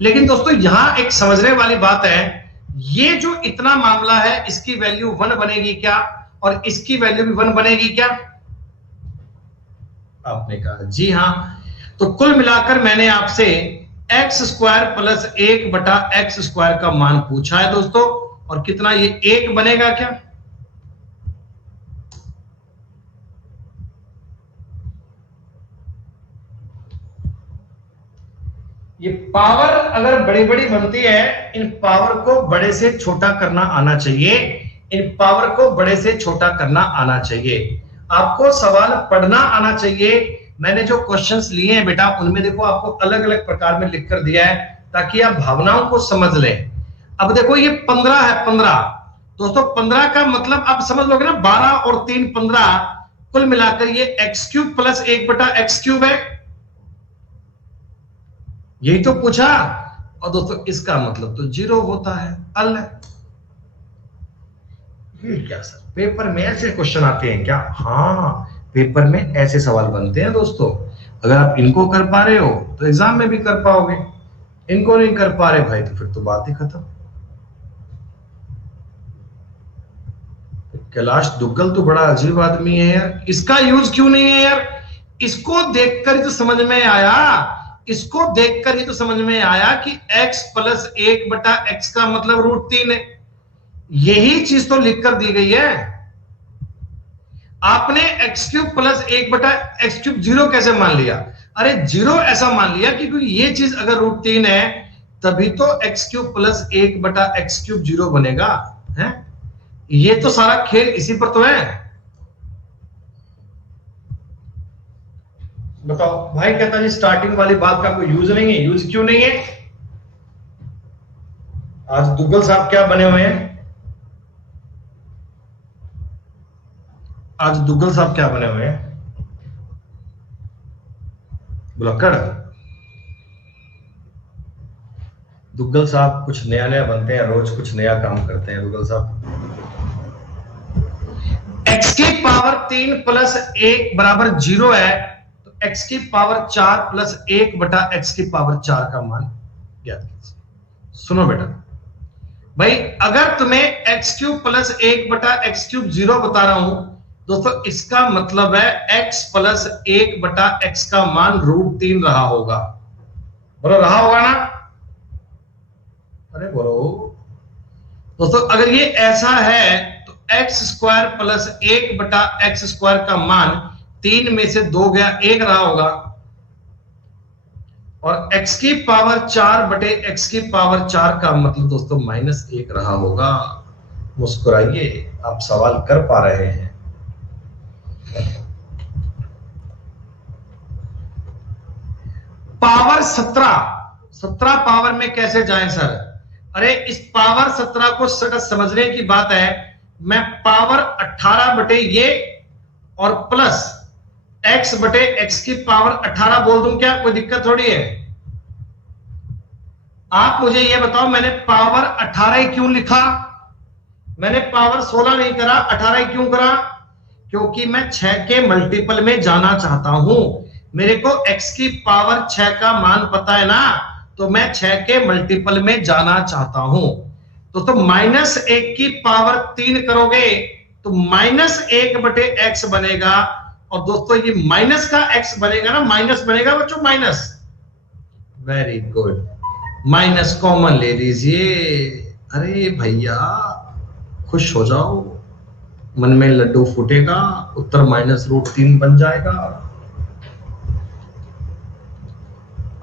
लेकिन दोस्तों यहां एक समझने वाली बात है, ये जो इतना मामला है इसकी वैल्यू 1 बनेगी क्या, और इसकी वैल्यू भी 1 बनेगी क्या? आपने कहा जी हां। तो कुल मिलाकर मैंने आपसे x² प्लस 1/x² का मान पूछा है दोस्तों, और कितना ये 1 बनेगा क्या? ये पावर अगर बड़ी बड़ी बनती है, इन पावर को बड़े से छोटा करना आना चाहिए, इन पावर को बड़े से छोटा करना आना चाहिए। आपको सवाल पढ़ना आना चाहिए। मैंने जो क्वेश्चंस लिए हैं बेटा, उनमें देखो आपको अलग अलग प्रकार में लिख कर दिया है ताकि आप भावनाओं को समझ लें। अब देखो ये 15 है, 15 दोस्तों, 15 का मतलब आप समझ लोगे ना, 12 और 3 15, कुल मिलाकर ये x³ प्लस 1/x³ है। यही तो पूछा। और दोस्तों इसका मतलब तो 0 होता है। ये क्या सर, पेपर में ऐसे क्वेश्चन आते हैं क्या? हाँ, पेपर में ऐसे सवाल बनते हैं दोस्तों। अगर आप इनको कर पा रहे हो तो एग्जाम में भी कर पाओगे, इनको नहीं कर पा रहे भाई तो फिर तो बात ही खत्म। कैलाश दुग्गल तो बड़ा अजीब आदमी है यार, इसका यूज क्यों नहीं है यार? इसको देखकर ही तो समझ में आया, इसको देखकर ही तो समझ में आया कि x प्लस 1/x का मतलब √3 है। यही चीज तो लिख कर दी गई है। आपने x³ प्लस 1/x³ 0 कैसे मान लिया? अरे 0 ऐसा मान लिया कि क्योंकि ये चीज अगर √3 है तभी तो x³ प्लस 1/x³ 0 बनेगा है। ये तो सारा खेल इसी पर तो है। बताओ भाई कहता जी स्टार्टिंग वाली बात का कोई यूज नहीं है। यूज क्यों नहीं है? आज दुग्गल साहब क्या बने हुए हैं? आज दुग्गल साहब क्या बने हुए हैं? बुलक्कड़। दुग्गल साहब कुछ नया नया बनते हैं, रोज कुछ नया काम करते हैं दुग्गल साहब। x की पावर 3 प्लस 1 बराबर 0 है तो x की पावर 4 प्लस 1/x की पावर 4 का मान ज्ञात कीजिए। सुनो बेटा भाई, अगर तुम्हें x³ प्लस 1/x³ 0 बता रहा हूं दोस्तों, इसका मतलब है x प्लस 1/x का मान √3 रहा होगा। बोलो रहा होगा ना? अरे बोलो दोस्तों, अगर ये ऐसा है तो x² प्लस 1/x² का मान 3 में से 2 गया 1 रहा होगा, और x की पावर 4/x की पावर 4 का मतलब दोस्तों -1 रहा होगा। मुस्कुराइए, आप सवाल कर पा रहे हैं। पावर 17 पावर में कैसे जाएं सर? अरे इस पावर 17 को समझने की बात है। मैं पावर 18 बटे ये और प्लस x बटे x की पावर 18 बोल दूं क्या? कोई दिक्कत थोड़ी है। आप मुझे ये बताओ, मैंने पावर 18 क्यों लिखा? मैंने पावर 16 नहीं करा, 18 क्यों करा? क्योंकि मैं 6 के मल्टीपल में जाना चाहता हूं। मेरे को x की पावर 6 का मान पता है ना, तो मैं 6 के मल्टीपल में जाना चाहता हूं। तो -1 की पावर 3 करोगे तो -1/x बनेगा, और दोस्तों ये माइनस का x बनेगा ना, माइनस बनेगा बच्चों, minus. Very good, minus common ले लीजिए। अरे भैया खुश हो जाओ, मन में लड्डू फूटेगा, उत्तर -√3 बन जाएगा।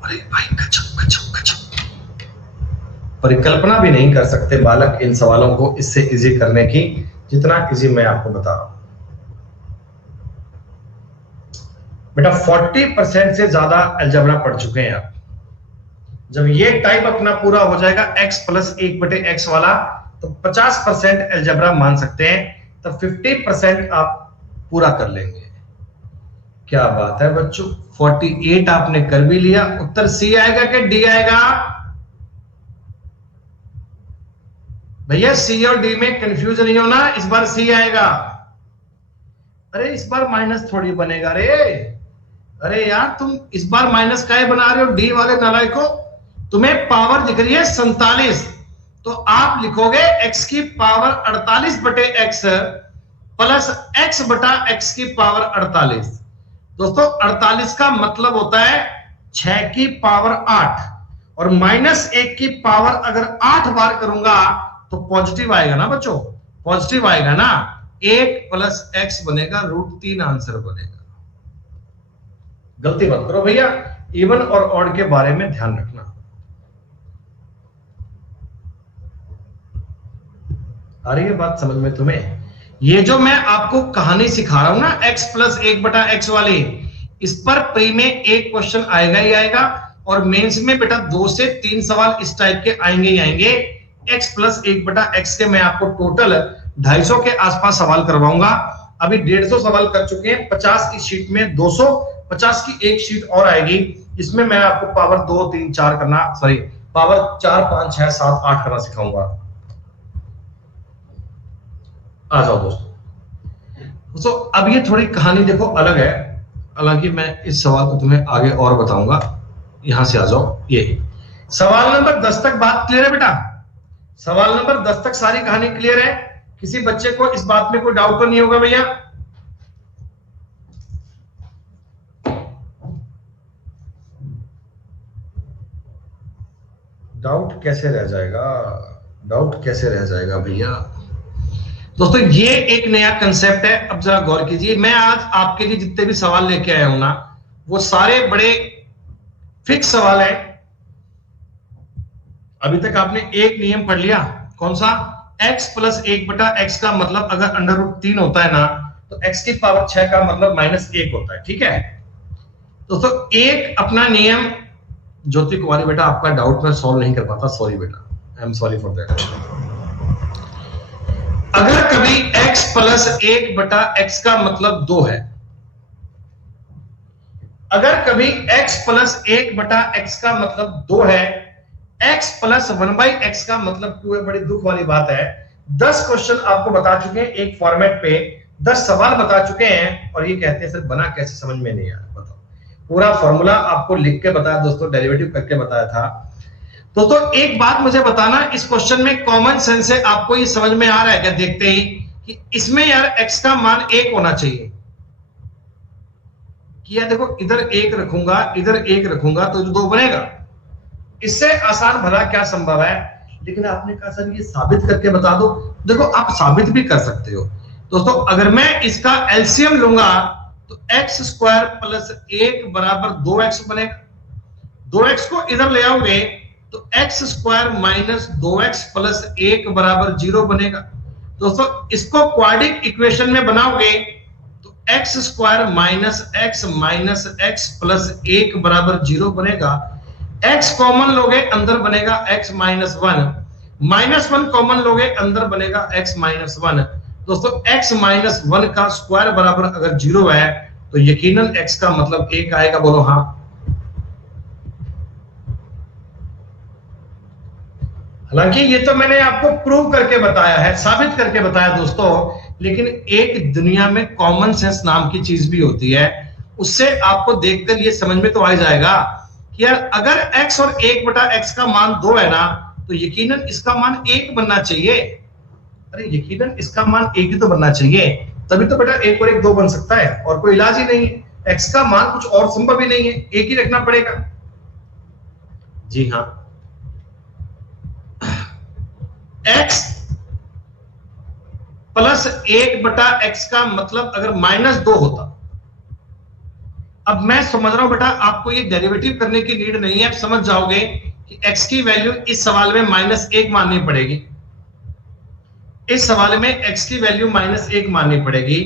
अरे भाई गजब गजब गजब। परिकल्पना भी नहीं कर सकते बालक इन सवालों को इससे इजी करने की, जितना इजी मैं आपको बता रहा हूं। बेटा 40% से ज्यादा अलजेब्रा पढ़ चुके हैं आप। जब ये टाइप अपना पूरा हो जाएगा x प्लस 1/x वाला, तो 50% अलजेब्रा मान सकते हैं, तो 50% आप पूरा कर लेंगे। क्या बात है बच्चों, 48 आपने कर भी लिया। उत्तर सी आएगा कि डी आएगा? भैया सी और डी में कंफ्यूज नहीं होना, इस बार सी आएगा। अरे इस बार माइनस थोड़ी बनेगा रे। अरे यार तुम इस बार माइनस काहे बना रहे हो? डी वाले नालायको, तुम्हें पावर दिख रही है 47, तो आप लिखोगे x की पावर 48/x प्लस x/x की पावर 48। दोस्तों 48 का मतलब होता है 6 की पावर 8, और -1 की पावर अगर 8 बार करूंगा तो पॉजिटिव आएगा ना बच्चों, पॉजिटिव आएगा ना। 8 + x बनेगा √3 आंसर बनेगा। गलती मत करो भैया, इवन और ऑड के बारे में ध्यान रखना। आ रही है बात समझ में तुम्हें? ये जो मैं आपको कहानी सिखा रहा हूं ना x + 1/x वाली, इस पर प्री में एक क्वेश्चन आएगा ही आएगा, और मेंस में बेटा 2 से 3 सवाल इस टाइप के आएंगे ही आएंगे। x + 1/x के मैं आपको टोटल 250 के आसपास सवाल करवाऊंगा। अभी 150 सवाल कर चुके हैं, 50 की शीट में 250 की एक शीट और आएगी, इसमें मैं आपको पावर 2 3 4 करना, सॉरी पावर 4 5 6 7 8 करना सिखाऊंगा। आ जाओ दोस्तों, अब ये थोड़ी कहानी देखो अलग है, हालांकि मैं इस सवाल को तुम्हें आगे और बताऊंगा। यहां से आ जाओ, ये सवाल नंबर 10 तक बात क्लियर है बेटा? सवाल नंबर 10 तक सारी कहानी क्लियर है? किसी बच्चे को इस बात में कोई डाउट तो नहीं होगा भैया? डाउट कैसे रह जाएगा, डाउट कैसे रह जाएगा भैया। दोस्तों ये एक नया कंसेप्ट है, अब जरा गौर कीजिए। मैं आज आपके लिए जितने भी सवाल लेके आया हूं ना, वो सारे बड़े फिक्स सवाल है। अभी तक आपने एक नियम पढ़ लिया, कौन सा, x प्लस 1/x का मतलब अगर अंडर रूट 3 होता है ना, तो x की पावर 6 का मतलब -1 होता है, ठीक है। दोस्तों एक अपना नियम, ज्योति कुमारी बेटा आपका डाउट मैं सॉल्व नहीं कर पाता, सॉरी बेटा, I am sorry for that. अगर कभी x प्लस 1/x का मतलब 2 है, अगर कभी x प्लस 1/x का मतलब 2 है, x प्लस 1/x का मतलब 2 है, बड़ी दुख वाली बात है। 10 क्वेश्चन आपको बता चुके हैं एक फॉर्मेट पे, 10 सवाल बता चुके हैं, और ये कहते हैं सर बना कैसे, समझ में नहीं आया। बताओ, पूरा फॉर्मूला आपको लिख के बताया दोस्तों, डेरिवेटिव करके बताया था। दोस्तों एक बात मुझे बताना, इस क्वेश्चन में कॉमन सेंस से आपको ये समझ में आ रहा है क्या देखते ही कि इसमें यार x का मान 1 होना चाहिए, कि यार देखो इधर 1 रखूंगा, इधर 1 रखूंगा तो जो 2 बनेगा। इससे आसान भला क्या संभव है। लेकिन आपने कहा सर ये साबित करके बता दो। देखो आप साबित भी कर सकते हो दोस्तों। अगर मैं इसका एलसीएम लूंगा तो एक्स स्क्वायर प्लस 1 बराबर 2x बनेगा। 2x को इधर ले आओगे तो x square minus 2x plus 1 बराबर 0 बनेगा। दोस्तों इसको क्वाड्रिक इक्वेशन में बनाओगे तो x square minus x plus 1 बराबर 0 बनेगा। x कॉमन लोगे अंदर बनेगा x माइनस 1 कॉमन लोगे अंदर बनेगा x माइनस 1। दोस्तों x माइनस 1 का स्क्वायर बराबर अगर 0 है तो यकीनन x का मतलब 1 आएगा, बोलो हाँ। हालांकि ये तो मैंने आपको प्रूव करके बताया है, साबित करके बताया दोस्तों, लेकिन एक दुनिया में कॉमन सेंस नाम की चीज भी होती है, उससे आपको देखकर ये समझ में तो आ जाएगा यार अगर x और 1/x का मान 2 है ना, तो यकीनन इसका मान 1 बनना चाहिए। अरे यकीनन इसका मान 1 ही तो बनना चाहिए, तभी तो बेटा 1 और 1 2 बन सकता है, और कोई इलाज ही नहीं है। x का मान कुछ और संभव ही नहीं है, 1 ही रखना पड़ेगा। जी हाँ, x प्लस 1/x का मतलब अगर -2 होता। अब मैं समझ रहा हूं बेटा आपको ये डेरिवेटिव करने की नीड नहीं है, आप समझ जाओगे कि x की वैल्यू इस सवाल में -1 माननी पड़ेगी। इस सवाल में x की वैल्यू -1 माननी पड़ेगी।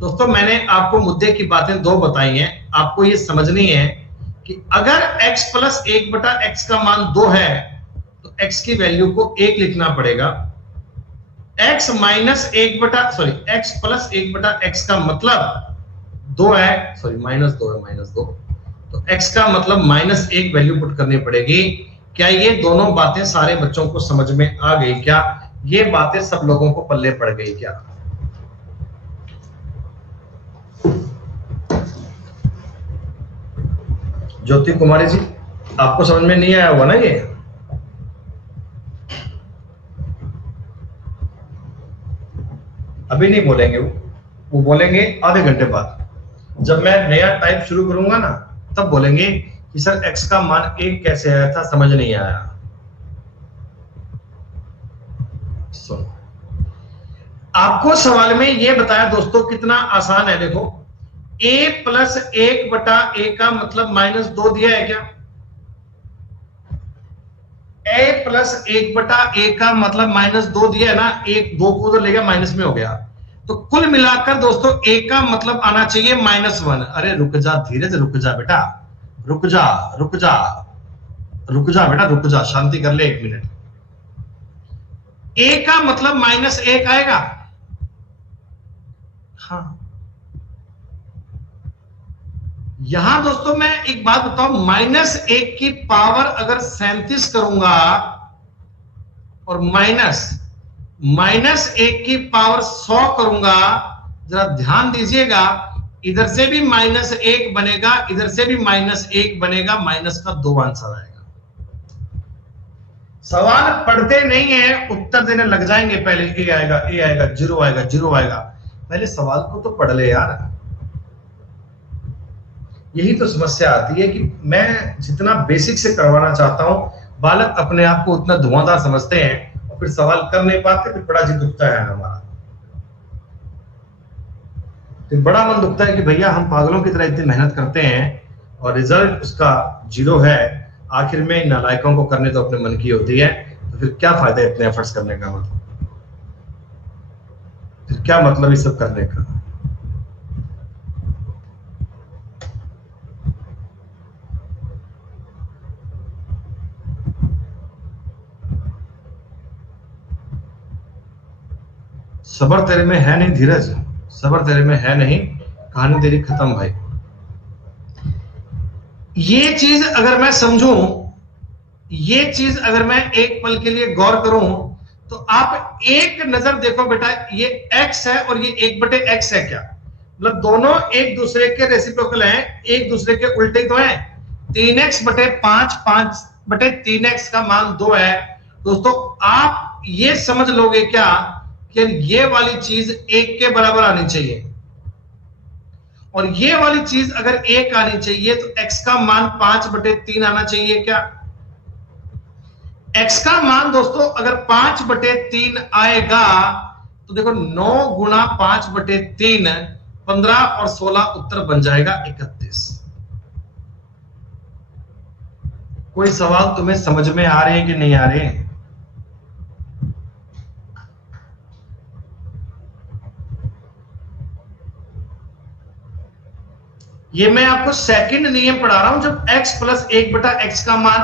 दोस्तों मैंने आपको मुद्दे की बातें 2 बताई हैं, आपको ये समझनी है कि अगर x प्लस 1/x का मान 2 है तो x की वैल्यू को 1 लिखना पड़ेगा। x प्लस 1/x का मतलब 2 है, सॉरी -2 है, -2, तो x का मतलब -1 वैल्यू पुट करनी पड़ेगी। क्या ये दोनों बातें सारे बच्चों को समझ में आ गई? क्या ये बातें सब लोगों को पल्ले पड़ गई क्या? ज्योति कुमारी जी आपको समझ में नहीं आया होगा ना? ये अभी नहीं बोलेंगे, वो बोलेंगे आधे घंटे बाद, जब मैं नया टाइप शुरू करूंगा ना तब बोलेंगे कि सर x का मान 1 कैसे आया था, समझ नहीं आया। सुनो, आपको सवाल में यह बताया दोस्तों कितना आसान है। देखो a प्लस 1/a का मतलब -2 दिया है क्या? a प्लस 1/a का मतलब -2 दिया है ना, 1 2 को उधर ले गया, माइनस में हो गया, तो कुल मिलाकर दोस्तों a का मतलब आना चाहिए -1। अरे रुक जा, धीरे से रुक जा बेटा, रुक जा रुक जा रुक जा बेटा, रुक जा, शांति कर ले 1 मिनट। a का मतलब -1 आएगा। हाँ यहां दोस्तों मैं एक बात बताऊं, -1 की पावर अगर 37 करूंगा और -1 की पावर 100 करूंगा, जरा ध्यान दीजिएगा, इधर से भी -1 बनेगा, इधर से भी -1 बनेगा, माइनस का 2 आंसर आएगा। सवाल पढ़ते नहीं है, उत्तर देने लग जाएंगे, पहले ए आएगा, ए आएगा, 0 आएगा, 0 आएगा। पहले सवाल को तो पढ़ ले यार। यही तो समस्या आती है कि मैं जितना बेसिक से करवाना चाहता हूं, बालक अपने आप को उतना धुआंधार समझते हैं और फिर सवाल कर नहीं पाते, फिर बड़ा जी दुखता है हमारा, फिर बड़ा मन दुखता है कि भैया हम पागलों की तरह इतनी मेहनत करते हैं और रिजल्ट उसका 0 है, आखिर में नालायकों को करने तो अपने मन की होती है, तो फिर क्या फायदा इतने एफर्ट्स करने का, मतलब फिर क्या मतलब ये सब करने का। सबर तेरे में है नहीं धीरज, सबर तेरे में है नहीं, कहानी तेरी खत्म भाई। ये चीज अगर मैं समझूं, ये चीज अगर मैं एक पल के लिए गौर करूं, तो आप एक नजर देखो बेटा, ये x है और ये 1/x है क्या, मतलब दोनों एक दूसरे के रेसिप्रोकल हैं, एक दूसरे के उल्टे तो हैं। 3x/5, 5/3x का मान 2 है। दोस्तों आप ये समझ लोगे क्या कि ये वाली चीज 1 के बराबर आनी चाहिए, और ये वाली चीज अगर 1 आनी चाहिए तो x का मान 5/3 आना चाहिए क्या। x का मान दोस्तों अगर 5/3 आएगा तो देखो 9 गुणा 5/3, 15 और 16 उत्तर बन जाएगा 31। कोई सवाल तुम्हें समझ में आ रहे हैं कि नहीं आ रहे हैं? ये मैं आपको सेकंड नियम पढ़ा रहा हूं, जब x प्लस 1/x का मान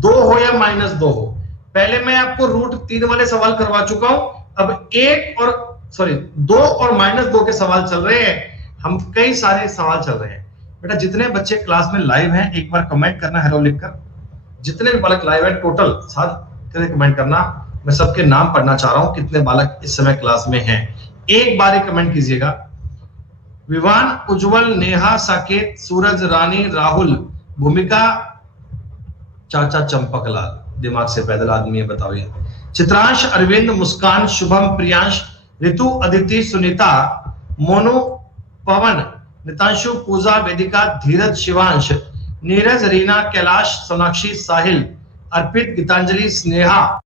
2 हो या -2 हो। पहले मैं आपको √3 वाले सवाल करवा चुका हूं, अब 2 और -2 के सवाल चल रहे हैं, हम कई सारे सवाल चल रहे हैं। बेटा जितने बच्चे क्लास में लाइव हैं एक बार कमेंट करना हेलो लिखकर, जितने भी बालक लाइव हैं टोटल साथ कमेंट करना, मैं सबके नाम पढ़ना चाह रहा हूं, कितने बालक इस समय क्लास में हैं, एक बार ही कमेंट कीजिएगा। विवान, उज्जवल, नेहा, साकेत, सूरज, रानी, राहुल, भूमिका, चाचा चंपकलाल, दिमाग से पैदल आदमी है, बताओ ये। चित्रांश, अरविंद, मुस्कान, शुभम, प्रियांश, ऋतु, अदिति, सुनीता, मोनू, पवन, नितांशु, पूजा, वेदिका, धीरज, शिवांश, नीरज, रीना, कैलाश, सोनाक्षी, साहिल, अर्पित, गीतांजलि, स्नेहा,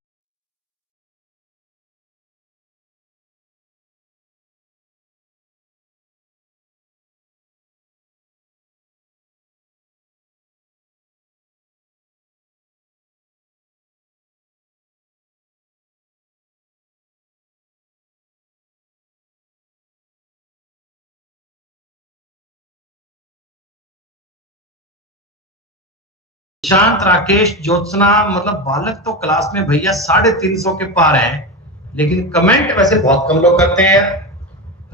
शांत, राकेश, ज्योत्सना, मतलब बालक तो क्लास में भैया 350 के पार हैं, लेकिन कमेंट वैसे बहुत कम लोग करते हैं।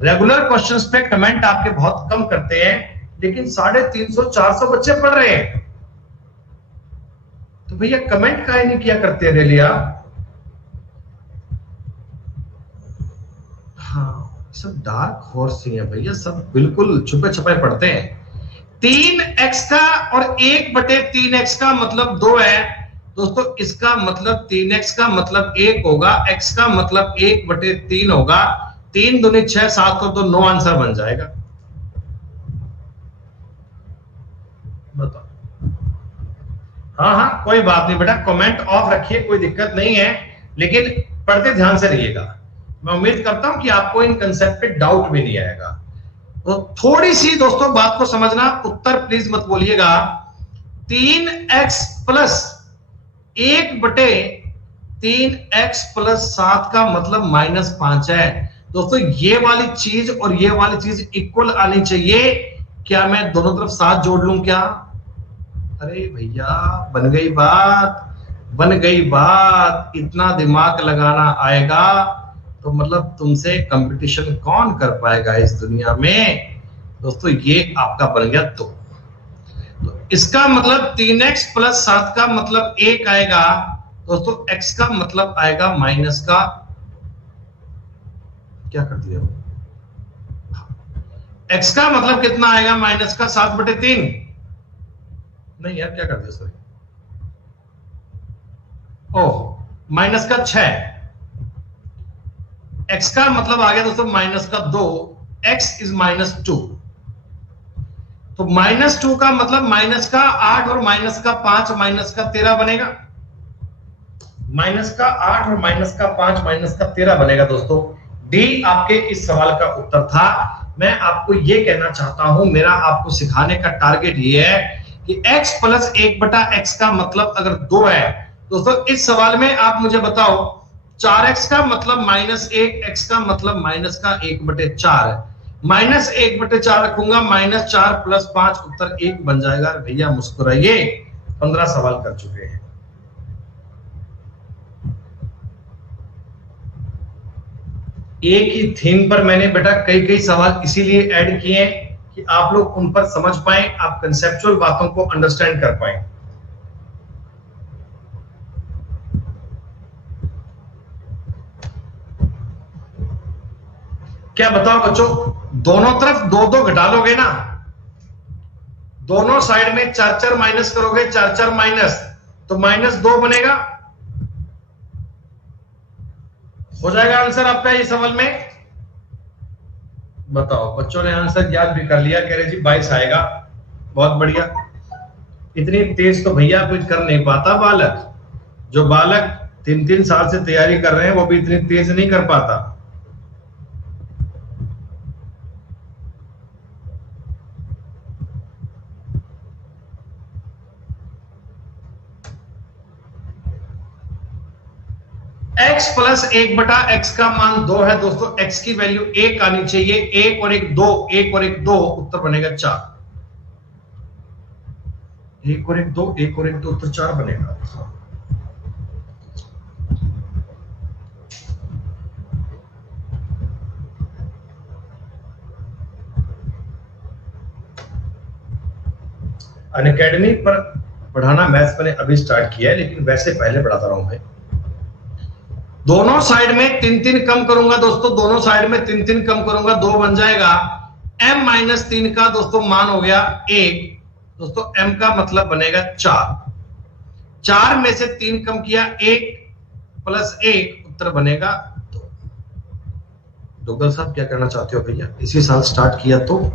रेगुलर क्वेश्चंस पे कमेंट आपके बहुत कम करते हैं, लेकिन 350-400 बच्चे पढ़ रहे हैं, तो भैया कमेंट काहे नहीं किया करते हैं रेलिया। हाँ सब डार्क हॉर्स ही है भैया, सब बिल्कुल छुपे छुपे पढ़ते हैं। 3x का और 1/3x का मतलब 2 है दोस्तों, इसका मतलब 3x का मतलब 1 होगा, x का मतलब 1/3 होगा, 3 दूनी 6, 7 और 2 9 आंसर बन जाएगा। बताओ। हाँ हाँ कोई बात नहीं बेटा, कमेंट ऑफ रखिए, कोई दिक्कत नहीं है, लेकिन पढ़ते ध्यान से रहिएगा। मैं उम्मीद करता हूं कि आपको इन कंसेप्ट पे डाउट भी नहीं आएगा। तो थोड़ी सी दोस्तों बात को समझना, उत्तर प्लीज मत बोलिएगा। 3x प्लस 1/3x प्लस 7 का मतलब -5 है दोस्तों। ये वाली चीज और ये वाली चीज इक्वल आनी चाहिए। क्या मैं दोनों तरफ 7 जोड़ लूं क्या? अरे भैया बन गई बात, बन गई बात। इतना दिमाग लगाना आएगा तो मतलब तुमसे कंपटीशन कौन कर पाएगा इस दुनिया में दोस्तों। ये आपका बन गया तो इसका मतलब 3x प्लस 7 का मतलब 1 आएगा दोस्तों, x का मतलब आएगा माइनस का, क्या कर दिया x का मतलब कितना आएगा माइनस का 7/3, नहीं यार क्या कर दिया सॉरी, ओह माइनस का 6, x का मतलब आ गया दोस्तों माइनस का 2, x इज -2, तो -2 का मतलब माइनस का 8 और माइनस का 5 माइनस का 13 बनेगा। माइनस का 8 और माइनस का 5 माइनस का 13 बनेगा दोस्तों। डी आपके इस सवाल का उत्तर था। मैं आपको ये कहना चाहता हूं, मेरा आपको सिखाने का टारगेट ये है कि x प्लस 1/x का मतलब अगर 2 है दोस्तों, इस सवाल में आप मुझे बताओ 4x का मतलब -1, x का मतलब माइनस का 1/4 है। -1/4 रखूंगा, -4 + 5 उत्तर 1 बन जाएगा। भैया मुस्कुराइए, 15 सवाल कर चुके हैं। एक ही थीम पर मैंने बेटा कई कई सवाल इसीलिए ऐड किए हैं कि आप लोग उन पर समझ पाए, आप कंसेप्चुअल बातों को अंडरस्टैंड कर पाए। क्या बताओ बच्चों, दोनों तरफ दो दो घटा लोगे ना, दोनों साइड में 4 माइनस करोगे, 4 माइनस, तो -2 बनेगा। हो जाएगा आंसर आपका इस सवाल में। बताओ, बच्चों ने आंसर याद भी कर लिया, कह रहे जी 22 आएगा, बहुत बढ़िया। इतनी तेज तो भैया कुछ कर नहीं पाता बालक, जो बालक 3-3 साल से तैयारी कर रहे हैं वो भी इतनी तेज नहीं कर पाता। x प्लस 1/x का मान 2 है दोस्तों, x की वैल्यू 1 आनी चाहिए, 1 और 1 2, 1 और 1 2, उत्तर बनेगा 4। 1 और 1 2, 1 और 1 2, उत्तर 4 बनेगा। अनअकैडमी पर पढ़ाना मैथ्स मैंने अभी स्टार्ट किया है, लेकिन वैसे पहले पढ़ाता रहा हूं भाई। दोनों साइड में 3-3 कम करूंगा दोस्तों, दोनों साइड में 3-3 कम करूंगा, 2 बन जाएगा। m-3 का दोस्तों मान हो गया 1 दोस्तों, m का मतलब बनेगा 4। 4 में से 3 कम किया, 1 + 1, उत्तर बनेगा 2। डोगल साहब क्या करना चाहते हो भैया, इसी साल स्टार्ट किया तो।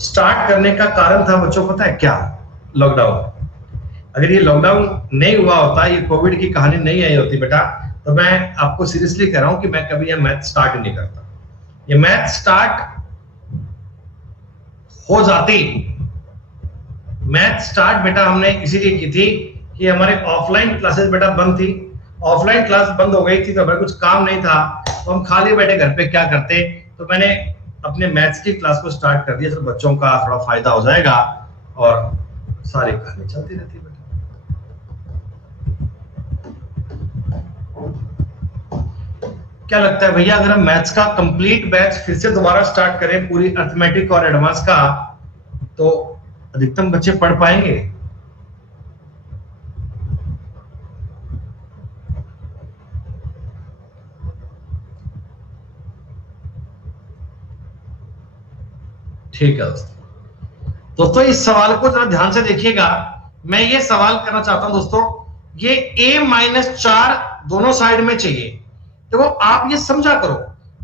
स्टार्ट करने का कारण था बच्चों पता है क्या, लॉकडाउन। अगर ये लॉकडाउन नहीं हुआ होता, ये कोविड की कहानी नहीं आई होती बेटा, तो मैं आपको सीरियसली कह रहा हूं कि मैं कभी ये मैथ स्टार्ट नहीं करता। ये मैथ स्टार्ट हो जाती, मैथ स्टार्ट बेटा हमने इसीलिए की थी कि हमारे ऑफलाइन क्लासेस बेटा बंद थी। ऑफलाइन क्लास बंद हो गई थी तो हमें कुछ काम नहीं था, तो हम खाली बैठे घर पे क्या करते, तो मैंने अपने मैथ्स की क्लास को स्टार्ट कर दिया, तो बच्चों का थोड़ा फायदा हो जाएगा और सारी कहानी चलती रहती है। क्या लगता है भैया, अगर हम मैथ्स का कंप्लीट बैच फिर से दोबारा स्टार्ट करें, पूरी अर्थमेटिक और एडवांस का, तो अधिकतम बच्चे पढ़ पाएंगे? ठीक है दोस्तों, इस सवाल को जरा ध्यान से देखिएगा। मैं ये सवाल करना चाहता हूं दोस्तों, ये a-4 दोनों साइड में चाहिए। देखो आप ये समझा करो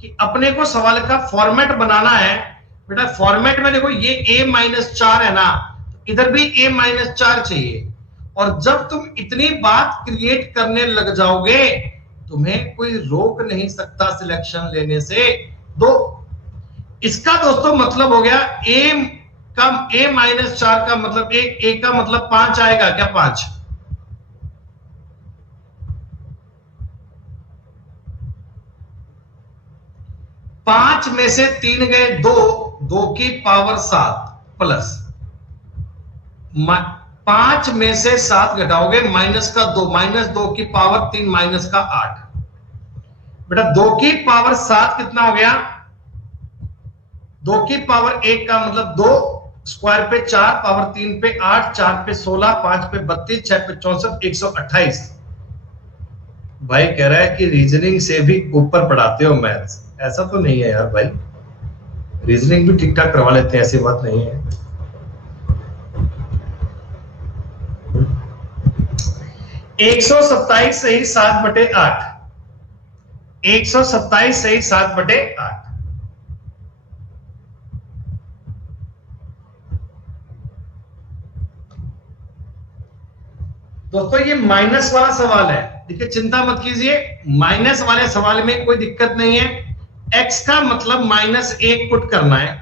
कि अपने को सवाल का फॉर्मेट बनाना है बेटा। फॉर्मेट में देखो ये a-4 है ना, इधर भी a-4 चाहिए। और जब तुम इतनी बात क्रिएट करने लग जाओगे, तुम्हें कोई रोक नहीं सकता सिलेक्शन लेने से। दो, इसका दोस्तों मतलब हो गया a-4 का मतलब a का मतलब 5 आएगा क्या? 5। 5 में से 3 गए 2, 2 की पावर 7 प्लस 5 में से 7 घटाओगे, माइनस का 2, -2 की पावर 3 माइनस का 8। बेटा 2 की पावर 7 कितना हो गया? 2 की पावर 1 का मतलब 2, स्क्वायर पे 4, पावर 3 पे 8, 4 पे 16, 5 पे 32, 6 पे 64, 128। भाई कह रहा है कि रीजनिंग से भी ऊपर पढ़ाते हो मैथ्स। ऐसा तो नहीं है यार भाई, रीजनिंग भी ठीक ठाक करवा लेते हैं, ऐसी बात नहीं है। 127 सही 7/8, 127 सही 7/8। दोस्तों ये माइनस वाला सवाल है, देखिए चिंता मत कीजिए, माइनस वाले सवाल में कोई दिक्कत नहीं है। x का मतलब -1 पुट करना है।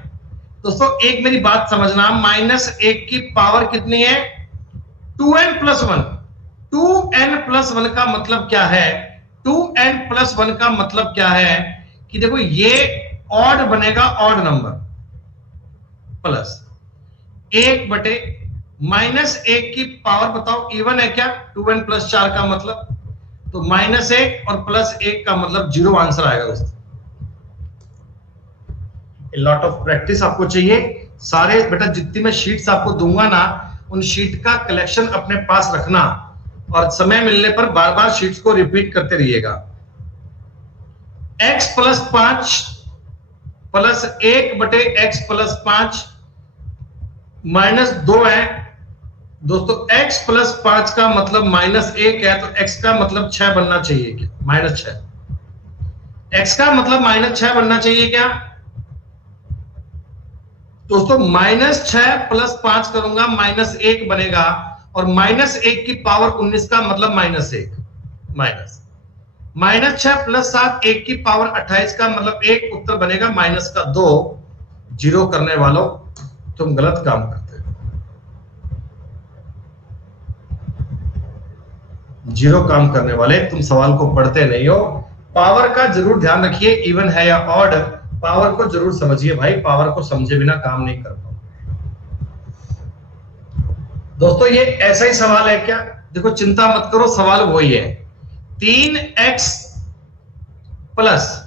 दोस्तों एक मेरी बात समझना, -1 की पावर कितनी है? 2n+1। 2n+1 का मतलब क्या है? 2n+1 का मतलब क्या है कि देखो ये ऑड बनेगा, ऑड नंबर, प्लस 1/, -1 की पावर बताओ इवन है क्या? 2n+4 का मतलब, तो -1 और +1 का मतलब 0 आंसर आएगा दोस्तों। लॉट ऑफ प्रैक्टिस आपको चाहिए। सारे बेटा जितनी मैं शीट्स आपको दूंगा ना, उन शीट का कलेक्शन अपने पास रखना और समय मिलने पर बार बार शीट्स को रिपीट करते रहिएगा। x + 5 + 1/x + 5 -2 है दोस्तों। x + 5 का मतलब -1 है, तो x का मतलब 6 बनना चाहिए क्या? -6। x का मतलब -6 बनना चाहिए क्या दोस्तों? -6 + 5 करूंगा, -1 बनेगा, और -1 की पावर 19 का मतलब -1, -6 + 7 1 की पावर 28 का मतलब 1, उत्तर बनेगा -2। जीरो करने वालों तुम गलत काम करते हो, जीरो काम करने वाले तुम सवाल को पढ़ते नहीं हो। पावर का जरूर ध्यान रखिए, इवन है या ऑड, पावर को जरूर समझिए भाई, पावर को समझे बिना काम नहीं कर पाओ। दोस्तों ये ऐसा ही सवाल है क्या? देखो चिंता मत करो, सवाल वही है। 3x +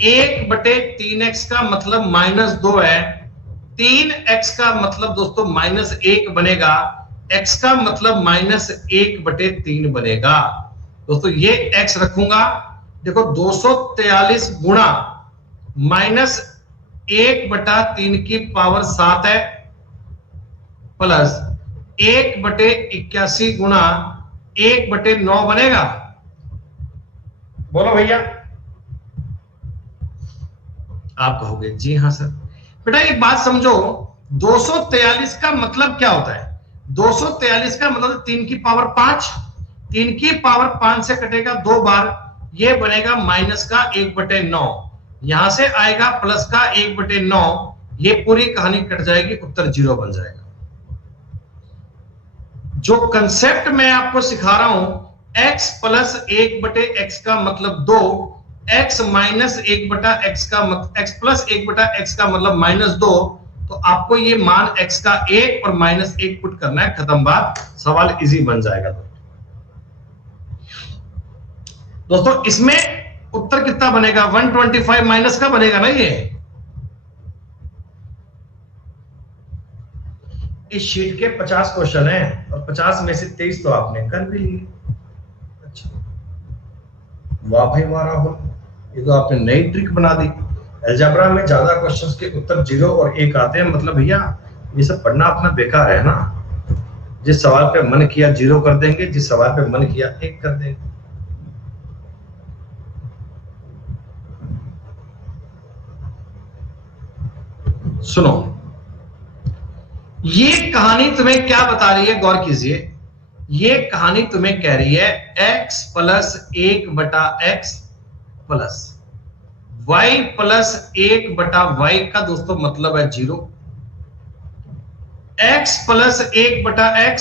1/3x का मतलब -2 है। 3x का मतलब दोस्तों -1 बनेगा, x का मतलब -1/3 बनेगा। दोस्तों ये x रखूंगा, देखो 243 गुणा -1/3 की पावर 7 है, प्लस 1/81 गुणा 1/9 बनेगा। बोलो भैया। आप कहोगे जी हाँ सर। बेटा एक बात समझो, 243 का मतलब क्या होता है? 243 का मतलब 3 की पावर 5, 3 की पावर 5 से कटेगा 2 बार, ये बनेगा माइनस का 1/9, यहां से आएगा प्लस का 1/9, ये पूरी कहानी कट जाएगी, उत्तर 0 बन जाएगा। जो कंसेप्ट मैं आपको सिखा रहा हूं, x + 1/x का मतलब 2, x - 1/x का x + 1/x का मतलब -2, तो आपको ये मान x का 1 और -1 पुट करना है, खत्म बात, सवाल इजी बन जाएगा। दोस्तों इसमें उत्तर कितना बनेगा? 125 माइनस का बनेगा ना ये। इस शीट के 50 क्वेश्चन हैं और 50 में से 23 तो आपने कर भी लिए। अच्छा, वाह भाई वाह राहुल, ये तो आपने नई ट्रिक बना दी। अलजेब्रा में ज्यादा क्वेश्चंस के उत्तर 0 और 1 आते हैं, मतलब भैया ये सब पढ़ना अपना बेकार है ना। जिस सवाल पे मन किया 0 कर देंगे, जिस सवाल पे मन किया 1 कर देंगे। सुनो, ये कहानी तुम्हें क्या बता रही है, गौर कीजिए। ये कहानी तुम्हें कह रही है x + 1/x plus y + 1/y का दोस्तों मतलब है 0। x + 1/x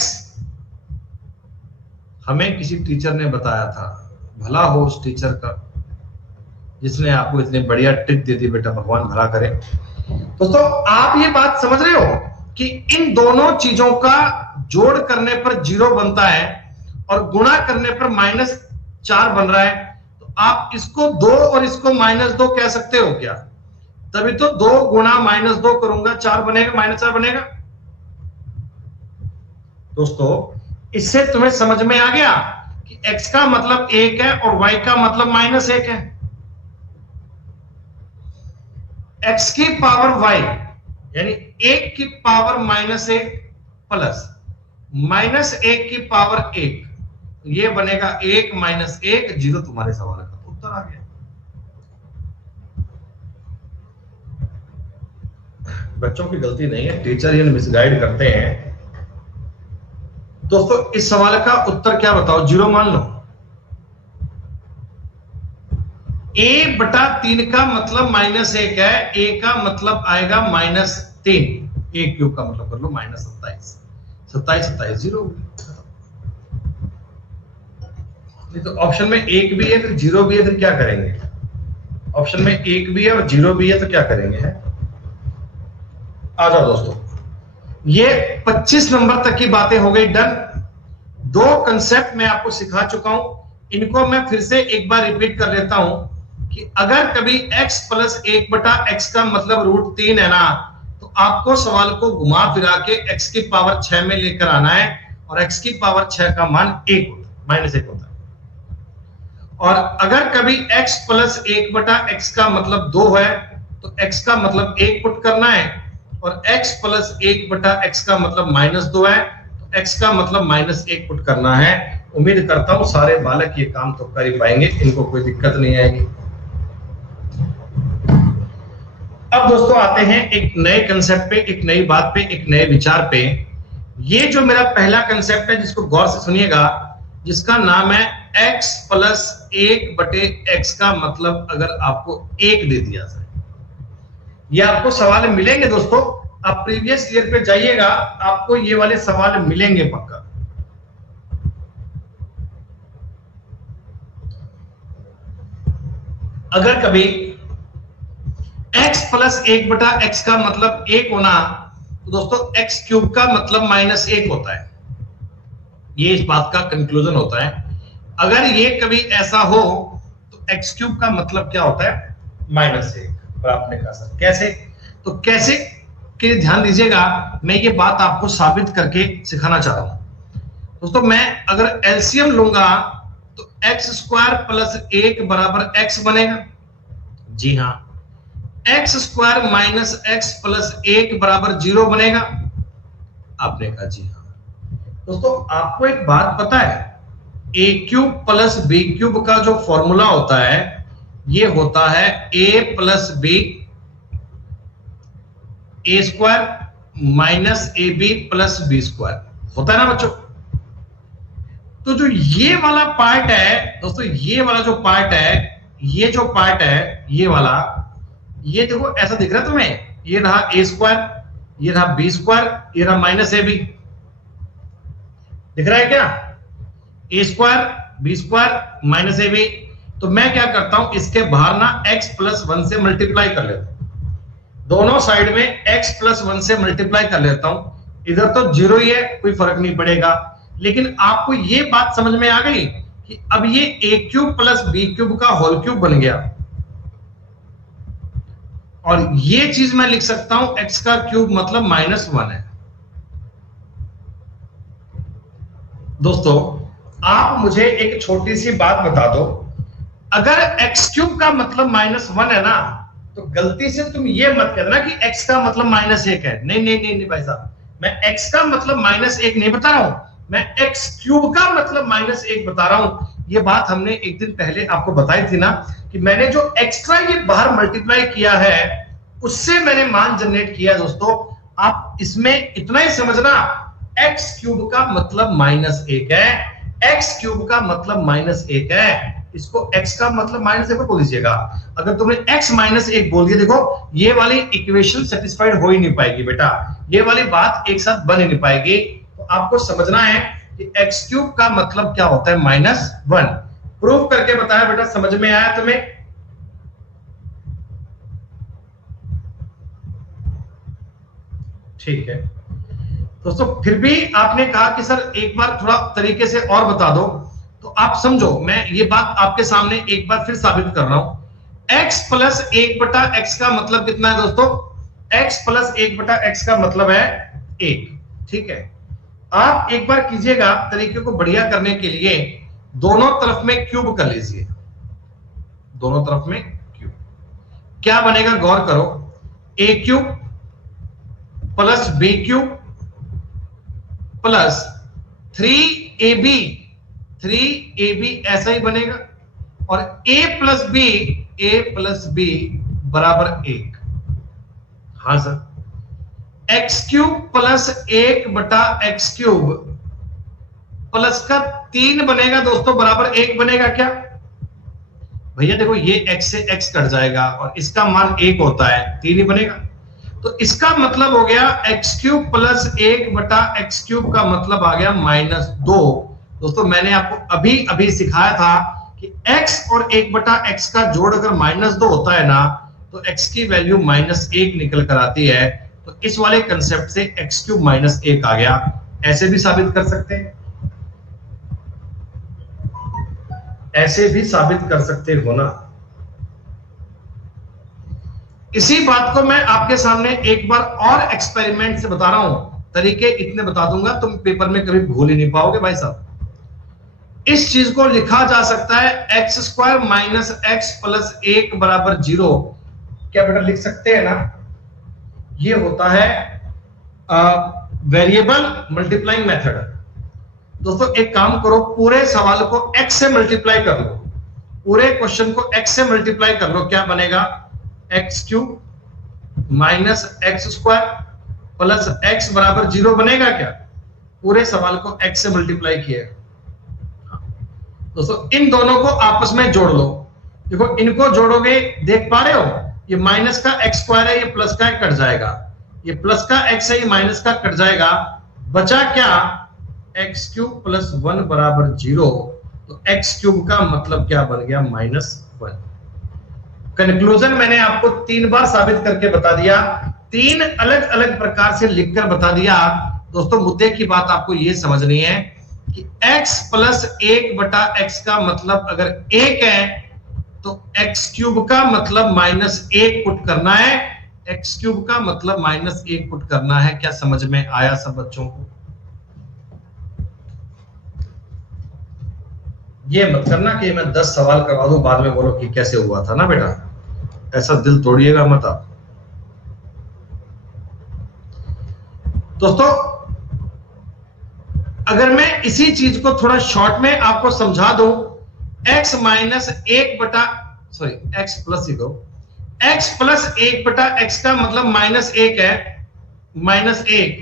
हमें किसी टीचर ने बताया था, भला हो उस टीचर का जिसने आपको इतनी बढ़िया ट्रिक दे दी, बेटा भगवान भला करे। दोस्तों आप ये बात समझ रहे हो कि इन दोनों चीजों का जोड़ करने पर 0 बनता है और गुणा करने पर -4 बन रहा है, तो आप इसको 2 और इसको -2 कह सकते हो क्या? तभी तो 2 गुणा -2 करूंगा 4 बनेगा, -4 बनेगा। दोस्तों इससे तुम्हें समझ में आ गया कि x का मतलब 1 है और y का मतलब -1 है। x की पावर y यानी 1 की पावर -1 प्लस -1 की पावर 1, ये बनेगा 1 - 1, 0 तुम्हारे सवाल का उत्तर आ गया। बच्चों की गलती नहीं है, टीचर ये मिसगाइड करते हैं। दोस्तों इस सवाल का उत्तर क्या बताओ, 0 मान लो। a/3 का मतलब -1 है, a का मतलब आएगा -3, a क्यूब का मतलब कर लो -27, 27 0। तो ऑप्शन में 1 भी है फिर 0 भी है, फिर क्या करेंगे? ऑप्शन में 1 भी है और 0 भी है तो क्या करेंगे है? आ जाओ दोस्तों, ये 25 नंबर तक की बातें हो गई डन। 2 कंसेप्ट मैं आपको सिखा चुका हूं, इनको मैं फिर से एक बार रिपीट कर लेता हूं कि अगर कभी x + 1/x का मतलब √3 है ना, तो आपको सवाल को घुमा फिरा के x की पावर 6 में लेकर आना है और x की पावर 6 का मान -1 होता है। और अगर कभी x + 1/x का मतलब 2 है तो x का मतलब 1 पुट करना है, और x + 1/x का मतलब -2 है तो x का मतलब -1 पुट करना है। उम्मीद करता हूं सारे बालक ये काम तो कर ही पाएंगे, इनको कोई दिक्कत नहीं आएगी। अब दोस्तों आते हैं एक नए कंसेप्ट पे, एक नई बात पे, एक नए विचार पे। ये जो मेरा पहला कंसेप्ट है जिसको गौर से सुनिएगा, जिसका नाम है x + 1/x का मतलब अगर आपको 1 दे दिया जाए, ये आपको सवाल मिलेंगे दोस्तों। आप प्रीवियस ईयर पे जाइएगा, आपको ये वाले सवाल मिलेंगे पक्का। अगर कभी x + 1/x का मतलब 1 होना, तो दोस्तों x³ का मतलब -1 होता है। ये इस बात का कंक्लूजन होता है। अगर ये कभी ऐसा हो तो x³ का मतलब क्या होता है? -1। और आपने कहा सर कैसे? तो कैसे के ध्यान दीजिएगा, मैं ये बात आपको साबित करके सिखाना चाह रहा हूं। दोस्तों मैं अगर एलसीएम लूंगा तो x² + 1 = x बनेगा। जी हां, x² - x + 1 = 0 बनेगा। आपने कहा जी हां। दोस्तों आपको एक बात पता है, a³ + b³ का जो फॉर्मूला होता है, ये होता है a + b a² - ab + b², होता है ना बच्चों? तो जो ये वाला पार्ट है दोस्तों, ये वाला जो पार्ट है, ये जो पार्ट है ये वाला, ये देखो ऐसा दिख रहा है तुम्हें, ये रहा a², ये रहा b², ये रहा -ab। दिख रहा है क्या? a² b² -ab। तो मैं क्या करता हूं, इसके बाहर ना x + 1 से मल्टीप्लाई कर लेता हूं, दोनों साइड में x + 1 से मल्टीप्लाई कर लेता हूं। इधर तो 0 ही है, कोई फर्क नहीं पड़ेगा। लेकिन आपको ये बात समझ में आ गई कि अब ये a³ + b³ का होल क्यूब बन गया, और ये चीज मैं लिख सकता हूं x³ मतलब -1 है। दोस्तों आप मुझे एक छोटी सी बात बता दो, अगर x³ का मतलब -1 है ना, तो गलती से तुम ये मत कहना कि x का मतलब -1 है। नहीं नहीं नहीं नहीं भाई साहब, मैं x का मतलब -1 नहीं बता रहा हूं, मैं x³ का मतलब -1 बता रहा हूं। ये बात हमने एक दिन पहले आपको बताई थी ना, कि मैंने जो एक्स्ट्रा ये बाहर मल्टीप्लाई किया है, उससे मैंने मान जनरेट किया। दोस्तों आप इसमें इतना ही समझना, x³ का मतलब -1 है, x³ का मतलब -1 है। इसको x का मतलब -1 बोल दीजिएगा। अगर तुमने x -1 बोल दिया, देखो ये वाली इक्वेशन सेटिस्फाइड हो ही नहीं पाएगी बेटा, ये वाली बात एक साथ बन ही नहीं पाएगी। तो आपको समझना है कि x³ का मतलब क्या होता है, -1। प्रूव करके बताया बेटा, समझ में आया तुम्हें? ठीक है दोस्तों, फिर भी आपने कहा कि सर एक बार थोड़ा तरीके से और बता दो, तो आप समझो, मैं ये बात आपके सामने एक बार फिर साबित कर रहा हूं। x + 1/x का मतलब कितना है दोस्तों? x + 1/x का मतलब है 1। ठीक है, आप एक बार कीजिएगा, तरीके को बढ़िया करने के लिए दोनों तरफ में क्यूब कर लीजिए, दोनों तरफ में क्यूब। क्या बनेगा गौर करो, a³ + b³ + 3ab ऐसा ही बनेगा, और a + b = 1। हाँ सर, x³ + 1/x³ प्लस का 3 बनेगा दोस्तों बराबर 1 बनेगा क्या? भैया देखो ये x से x कट जाएगा और इसका मान 1 होता है, 3 ही बनेगा। तो इसका मतलब हो गया x क्यूब प्लस 1 बटा x क्यूब का मतलब आ गया -2। दोस्तों मैंने आपको अभी अभी सिखाया था कि x और 1 बटा x का जोड़ अगर -2 होता है ना तो x की वैल्यू -1 निकल कर आती है। तो इस वाले कंसेप्ट से x क्यूब -1 आ गया। ऐसे भी साबित कर सकते हैं, ऐसे भी साबित कर सकते हो ना। इसी बात को मैं आपके सामने एक बार और एक्सपेरिमेंट से बता रहा हूं, तरीके इतने बता दूंगा तुम पेपर में कभी भूल ही नहीं पाओगे भाई साहब। इस चीज को लिखा जा सकता है x square minus x plus 1 बराबर 0। क्या बेटा लिख सकते हैं ना? ये होता है वेरिएबल मल्टीप्लाइंग मेथड। दोस्तों एक काम करो, पूरे सवाल को x से मल्टीप्लाई कर लो, पूरे क्वेश्चन को x से मल्टीप्लाई कर लो। क्या बनेगा? X cube minus x square plus x बराबर 0 बनेगा क्या? पूरे सवाल को x से मल्टीप्लाई किया। दोस्तों इन दोनों को आपस में जोड़ लो। देखो इनको जोड़ोगे, देख पा रहे हो ये माइनस का एक्स स्क्वायर है, ये प्लस का कट जाएगा, ये प्लस का x है, ये माइनस का कट जाएगा। बचा क्या? एक्स क्यूब प्लस 1 बराबर 0। तो एक्स क्यूब का मतलब क्या बन गया? -1। कंक्लूजन मैंने आपको 3 बार साबित करके बता दिया, 3 अलग अलग प्रकार से लिखकर बता दिया। दोस्तों मुद्दे की बात आपको यह समझनी है कि x प्लस 1 बटा x का मतलब अगर 1 है तो x क्यूब का मतलब -1 पुट करना है, x क्यूब का मतलब -1 पुट करना है। क्या समझ में आया सब बच्चों को? ये मत करना कि मैं 10 सवाल करवा दूं बाद में बोलो कि कैसे हुआ था ना बेटा, ऐसा दिल तोड़िएगा मत आप। दोस्तों अगर मैं इसी चीज को थोड़ा शॉर्ट में आपको समझा दूं, x माइनस 1 बटा x प्लस x प्लस 1 बटा x का मतलब -1 है, -1।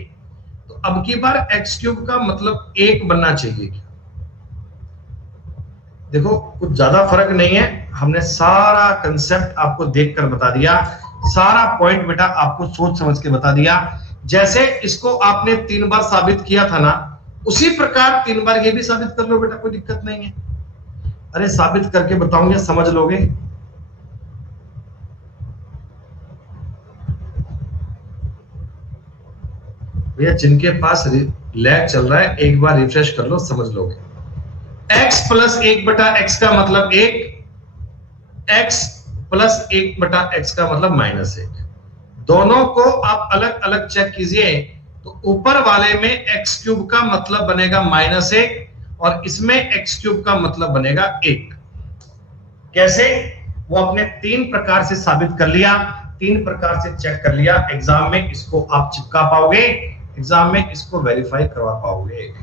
तो अब की बार x क्यूब का मतलब 1 बनना चाहिए। देखो कुछ ज्यादा फर्क नहीं है, हमने सारा कंसेप्ट आपको देखकर बता दिया, सारा पॉइंट बेटा आपको सोच समझ के बता दिया। जैसे इसको आपने 3 बार साबित किया था ना, उसी प्रकार 3 बार ये भी साबित कर लो बेटा, कोई दिक्कत नहीं है। अरे साबित करके बताऊंगे, समझ लोगे। भैया जिनके पास लैग चल रहा है एक बार रिफ्रेश कर लो, समझ लोगे। x प्लस 1 बटा x का मतलब 1, x प्लस 1 बटा x का मतलब -1। दोनों को आप अलग अलग चेक कीजिए तो ऊपर वाले में x क्यूब का मतलब बनेगा -1 और इसमें x क्यूब का मतलब बनेगा 1। कैसे? वो आपने 3 प्रकार से साबित कर लिया, 3 प्रकार से चेक कर लिया। एग्जाम में इसको आप चिपका पाओगे, एग्जाम में इसको वेरीफाई करवा पाओगे।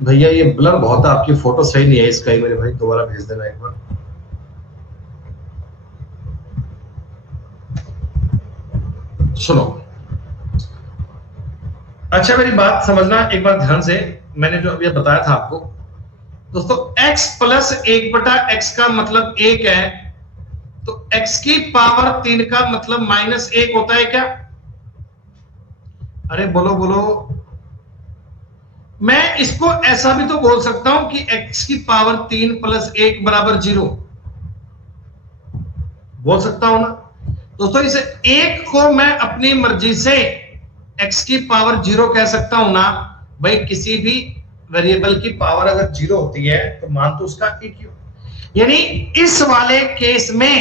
भैया ये ब्लर बहुत है, आपकी फोटो सही नहीं है इसका ही मेरे भाई, दोबारा भेज देना एक बार। सुनो अच्छा मेरी बात समझना एक बार ध्यान से, मैंने जो अभी बताया था आपको। दोस्तों x प्लस 1 बटा x का मतलब 1 है, तो x की पावर 3 का मतलब -1 होता है क्या? अरे बोलो बोलो। मैं इसको ऐसा भी तो बोल सकता हूं कि x की पावर 3 प्लस 1 बराबर 0 बोल सकता हूं ना। दोस्तों इसे 1 को मैं अपनी मर्जी से x की पावर 0 कह सकता हूं ना। भाई किसी भी वेरिएबल की पावर अगर 0 होती है तो मान तो उसका 1 ही हो। यानी इस वाले केस में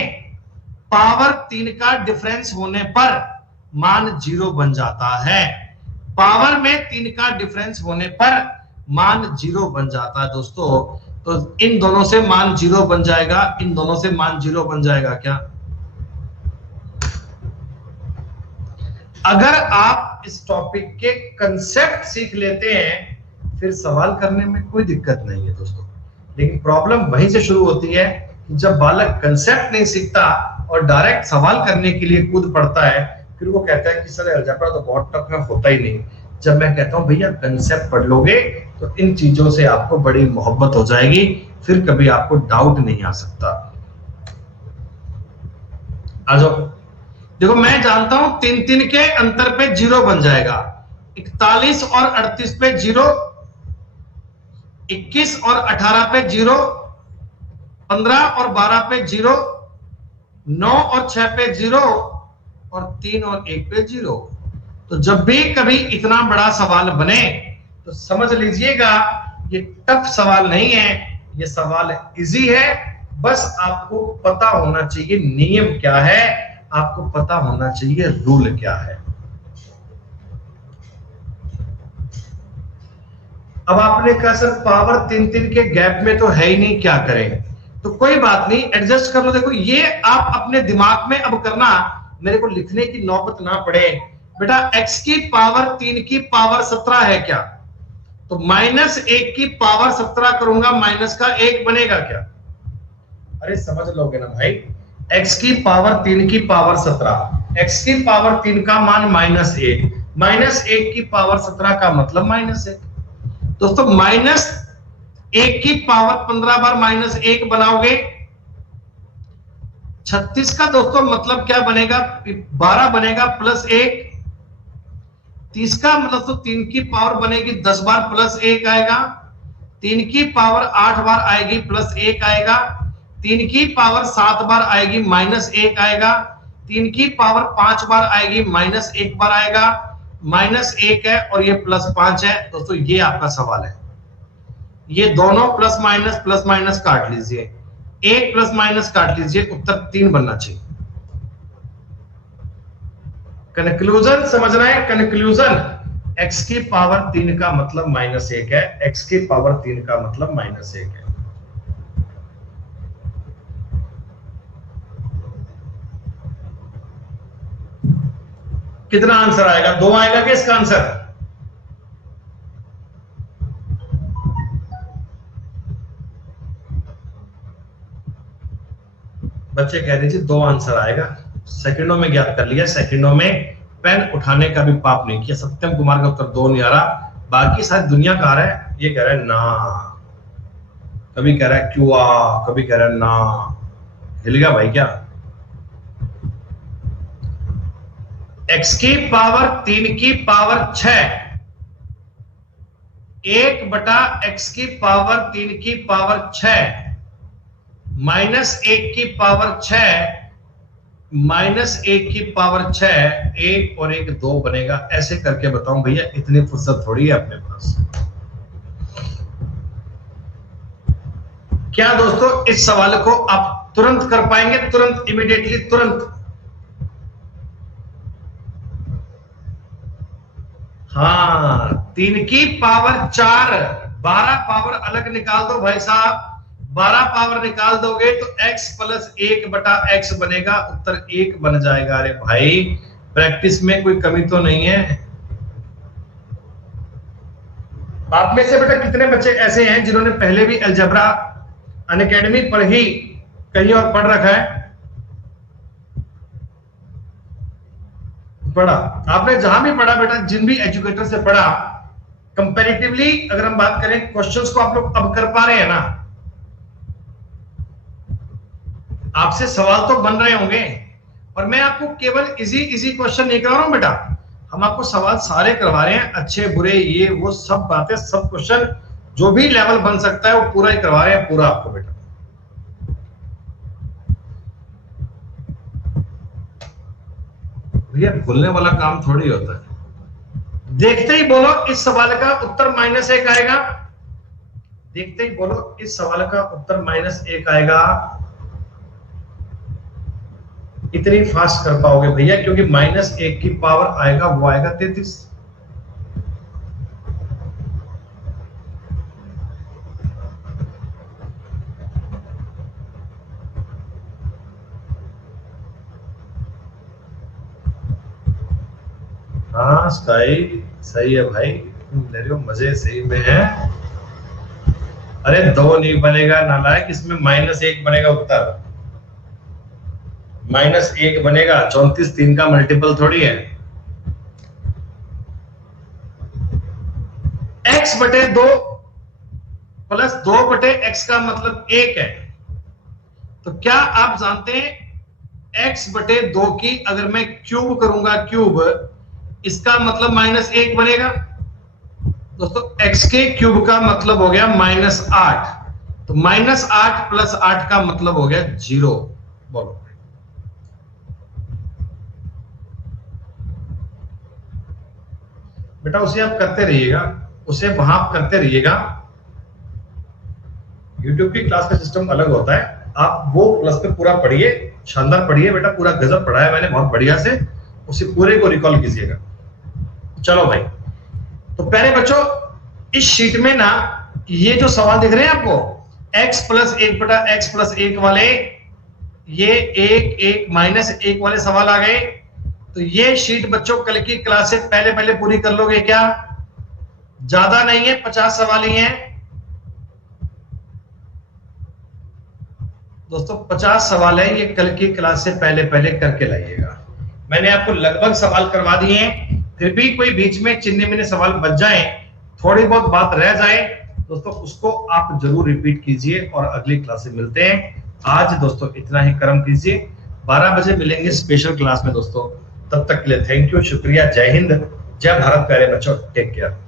पावर 3 का डिफरेंस होने पर मान 0 बन जाता है। पावर में 3 का डिफरेंस होने पर मान 0 बन जाता है दोस्तों। तो इन दोनों से मान 0 बन जाएगा, इन दोनों से मान 0 बन जाएगा क्या? अगर आप इस टॉपिक के कंसेप्ट सीख लेते हैं फिर सवाल करने में कोई दिक्कत नहीं है दोस्तों। लेकिन प्रॉब्लम वहीं से शुरू होती है कि जब बालक कंसेप्ट नहीं सीखता और डायरेक्ट सवाल करने के लिए कूद पड़ता है, फिर वो कहता है कि सर अलजेब्रा तो बहुत टफ है, होता ही नहीं। जब मैं कहता हूं भैया कंसेप्ट पढ़ लोगे तो इन चीजों से आपको बड़ी मोहब्बत हो जाएगी, फिर कभी आपको डाउट नहीं आ सकता। आ जाओ, देखो मैं जानता हूं 3-3 के अंतर पे 0 बन जाएगा, 41 और 38 पे 0, 21 और 18 पे 0, 15 और 12 पे 0, 9 और 6 पे 0 और 3 और 1 पे 0। तो जब भी कभी इतना बड़ा सवाल बने तो समझ लीजिएगा ये टफ सवाल नहीं है, ये सवाल इजी है। बस आपको पता होना चाहिए नियम क्या है, आपको पता होना चाहिए रूल क्या है। अब आपने कहा सर पावर 3-3 के गैप में तो है ही नहीं, क्या करें? तो कोई बात नहीं, एडजस्ट कर लो। देखो ये आप अपने दिमाग में अब करना, मेरे को लिखने की नौबत ना पड़े। बेटा x की पावर 3 की पावर 17 है क्या? तो -1 की पावर 17 करूंगा, माइनस का 1 बनेगा क्या? अरे समझ लोगे ना भाई, x की पावर 3 की पावर 17, x की पावर 3 का मान -1, -1 की पावर 17 का मतलब -1। दोस्तों -1 की पावर 15 बार -1 बनाओगे 36 का दोस्तों मतलब क्या बनेगा? 12 बनेगा +1। 30 का मतलब तो 3 की पावर बनेगी 10 बार +1 आएगा। 3 की पावर 8 बार आएगी +1 आएगा। 3 की पावर 7 बार आएगी -1 आएगा। 3 की पावर 5 बार आएगी -1 बार आएगा। -1 है और ये +5 है। दोस्तों ये आपका सवाल है, ये दोनों प्लस माइनस काट लीजिए, 1 ± काट लीजिए, उत्तर 3 बनना चाहिए। कंक्लूजन समझना है, कंक्लूजन x की पावर 3 का मतलब -1 है, x की पावर 3 का मतलब -1 है। कितना आंसर आएगा? 2 आएगा क्या इसका आंसर? बच्चे कह रहे थे 2 आंसर आएगा, सेकंडों में ज्ञात कर लिया, सेकंडों में, पेन उठाने का भी पाप नहीं किया। सत्यम कुमार का उत्तर 2 नहीं आ रहा, बाकी सारी दुनिया कह रहा है, ये कह रहा है ना, कभी कह रहा है क्यों आ, कभी कह रहा है ना। हिल गया भाई क्या? x की पावर 3 की पावर 6, 1/x की पावर 3 की पावर 6 -1 की पावर 6 -1 की पावर 6, 1 और 1 2 बनेगा। ऐसे करके बताऊं भैया, इतनी फुर्सत थोड़ी है अपने पास। क्या दोस्तों इस सवाल को आप तुरंत कर पाएंगे? तुरंत, इमीडिएटली, तुरंत? हाँ, 3 की पावर 4, 12 पावर अलग निकाल दो भाई साहब, 12 पावर निकाल दोगे तो x + 1/x बनेगा, उत्तर 1 बन जाएगा। अरे भाई प्रैक्टिस में कोई कमी तो नहीं है? आप में से बेटा कितने बच्चे ऐसे हैं जिन्होंने पहले भी अलजेब्रा अनअकैडमी पर ही कहीं और पढ़ रखा है? पढ़ा आपने जहां भी पढ़ा बेटा, जिन भी एजुकेटर से पढ़ा, कंपैरेटिवली अगर हम बात करें क्वेश्चंस को आप लोग अब कर पा रहे हैं ना? आपसे सवाल तो बन रहे होंगे, और मैं आपको केवल इजी क्वेश्चन नहीं करवा रहा हूं बेटा, हम आपको सवाल सारे करवा रहे हैं, अच्छे बुरे ये वो सब बातें, सब क्वेश्चन जो भी लेवल बन सकता है वो पूरा ही करवा रहे हैं, पूरा आपको बेटा। भैया भूलने वाला काम थोड़ी होता है। देखते ही बोलो इस सवाल का उत्तर -1 आएगा, देखते ही बोलो इस सवाल का उत्तर -1 आएगा। इतनी फास्ट कर पाओगे भैया, क्योंकि -1 की पावर आएगा, वो आएगा 33। हाँ स्काई सही है भाई, तुम ले रहे हो मजे, सही में है। अरे 2 नहीं बनेगा नालायक, इसमें -1 बनेगा उत्तर। -1 बनेगा। 34 3 का मल्टीपल थोड़ी है। x बटे 2 प्लस 2 बटे x का मतलब 1 है। तो क्या आप जानते हैं x बटे 2 की अगर मैं क्यूब करूंगा, क्यूब, इसका मतलब -1 बनेगा। दोस्तों x के क्यूब का मतलब हो गया -8, तो -8 प्लस 8 का मतलब हो गया 0। बोलो बेटा, उसे आप करते रहिएगा, उसे वहां करते रहिएगा। YouTube की क्लास का सिस्टम अलग होता है। आप वो क्लास पे पूरा पढ़िए, शानदार पढ़िए बेटा, पूरा गजब पढ़ाया मैंने बहुत बढ़िया से, उसे पूरे को रिकॉल कीजिएगा। चलो भाई, तो पहले बच्चों इस शीट में ना ये जो सवाल दिख रहे हैं आपको, x प्लस 1 बटा x प्लस 1 वाले, ये 1 1 -1 वाले सवाल आ गए। तो ये शीट बच्चों कल की क्लास से पहले पहले पूरी कर लोगे क्या? ज्यादा नहीं है, 50 सवाल ही हैं दोस्तों, 50 सवाल है। ये कल की क्लास से पहले पहले करके लाइएगा। मैंने आपको लगभग सवाल करवा दिए हैं, फिर भी कोई बीच में चिन्ह मिन्ने सवाल बच जाए, थोड़ी बहुत बात रह जाए दोस्तों, उसको आप जरूर रिपीट कीजिए और अगली क्लास से मिलते हैं। आज दोस्तों इतना ही कर्म कीजिए, 12 बजे मिलेंगे स्पेशल क्लास में दोस्तों। तब तक के लिए थैंक यू, शुक्रिया, जय हिंद, जय भारत प्यारे बच्चों, टेक केयर।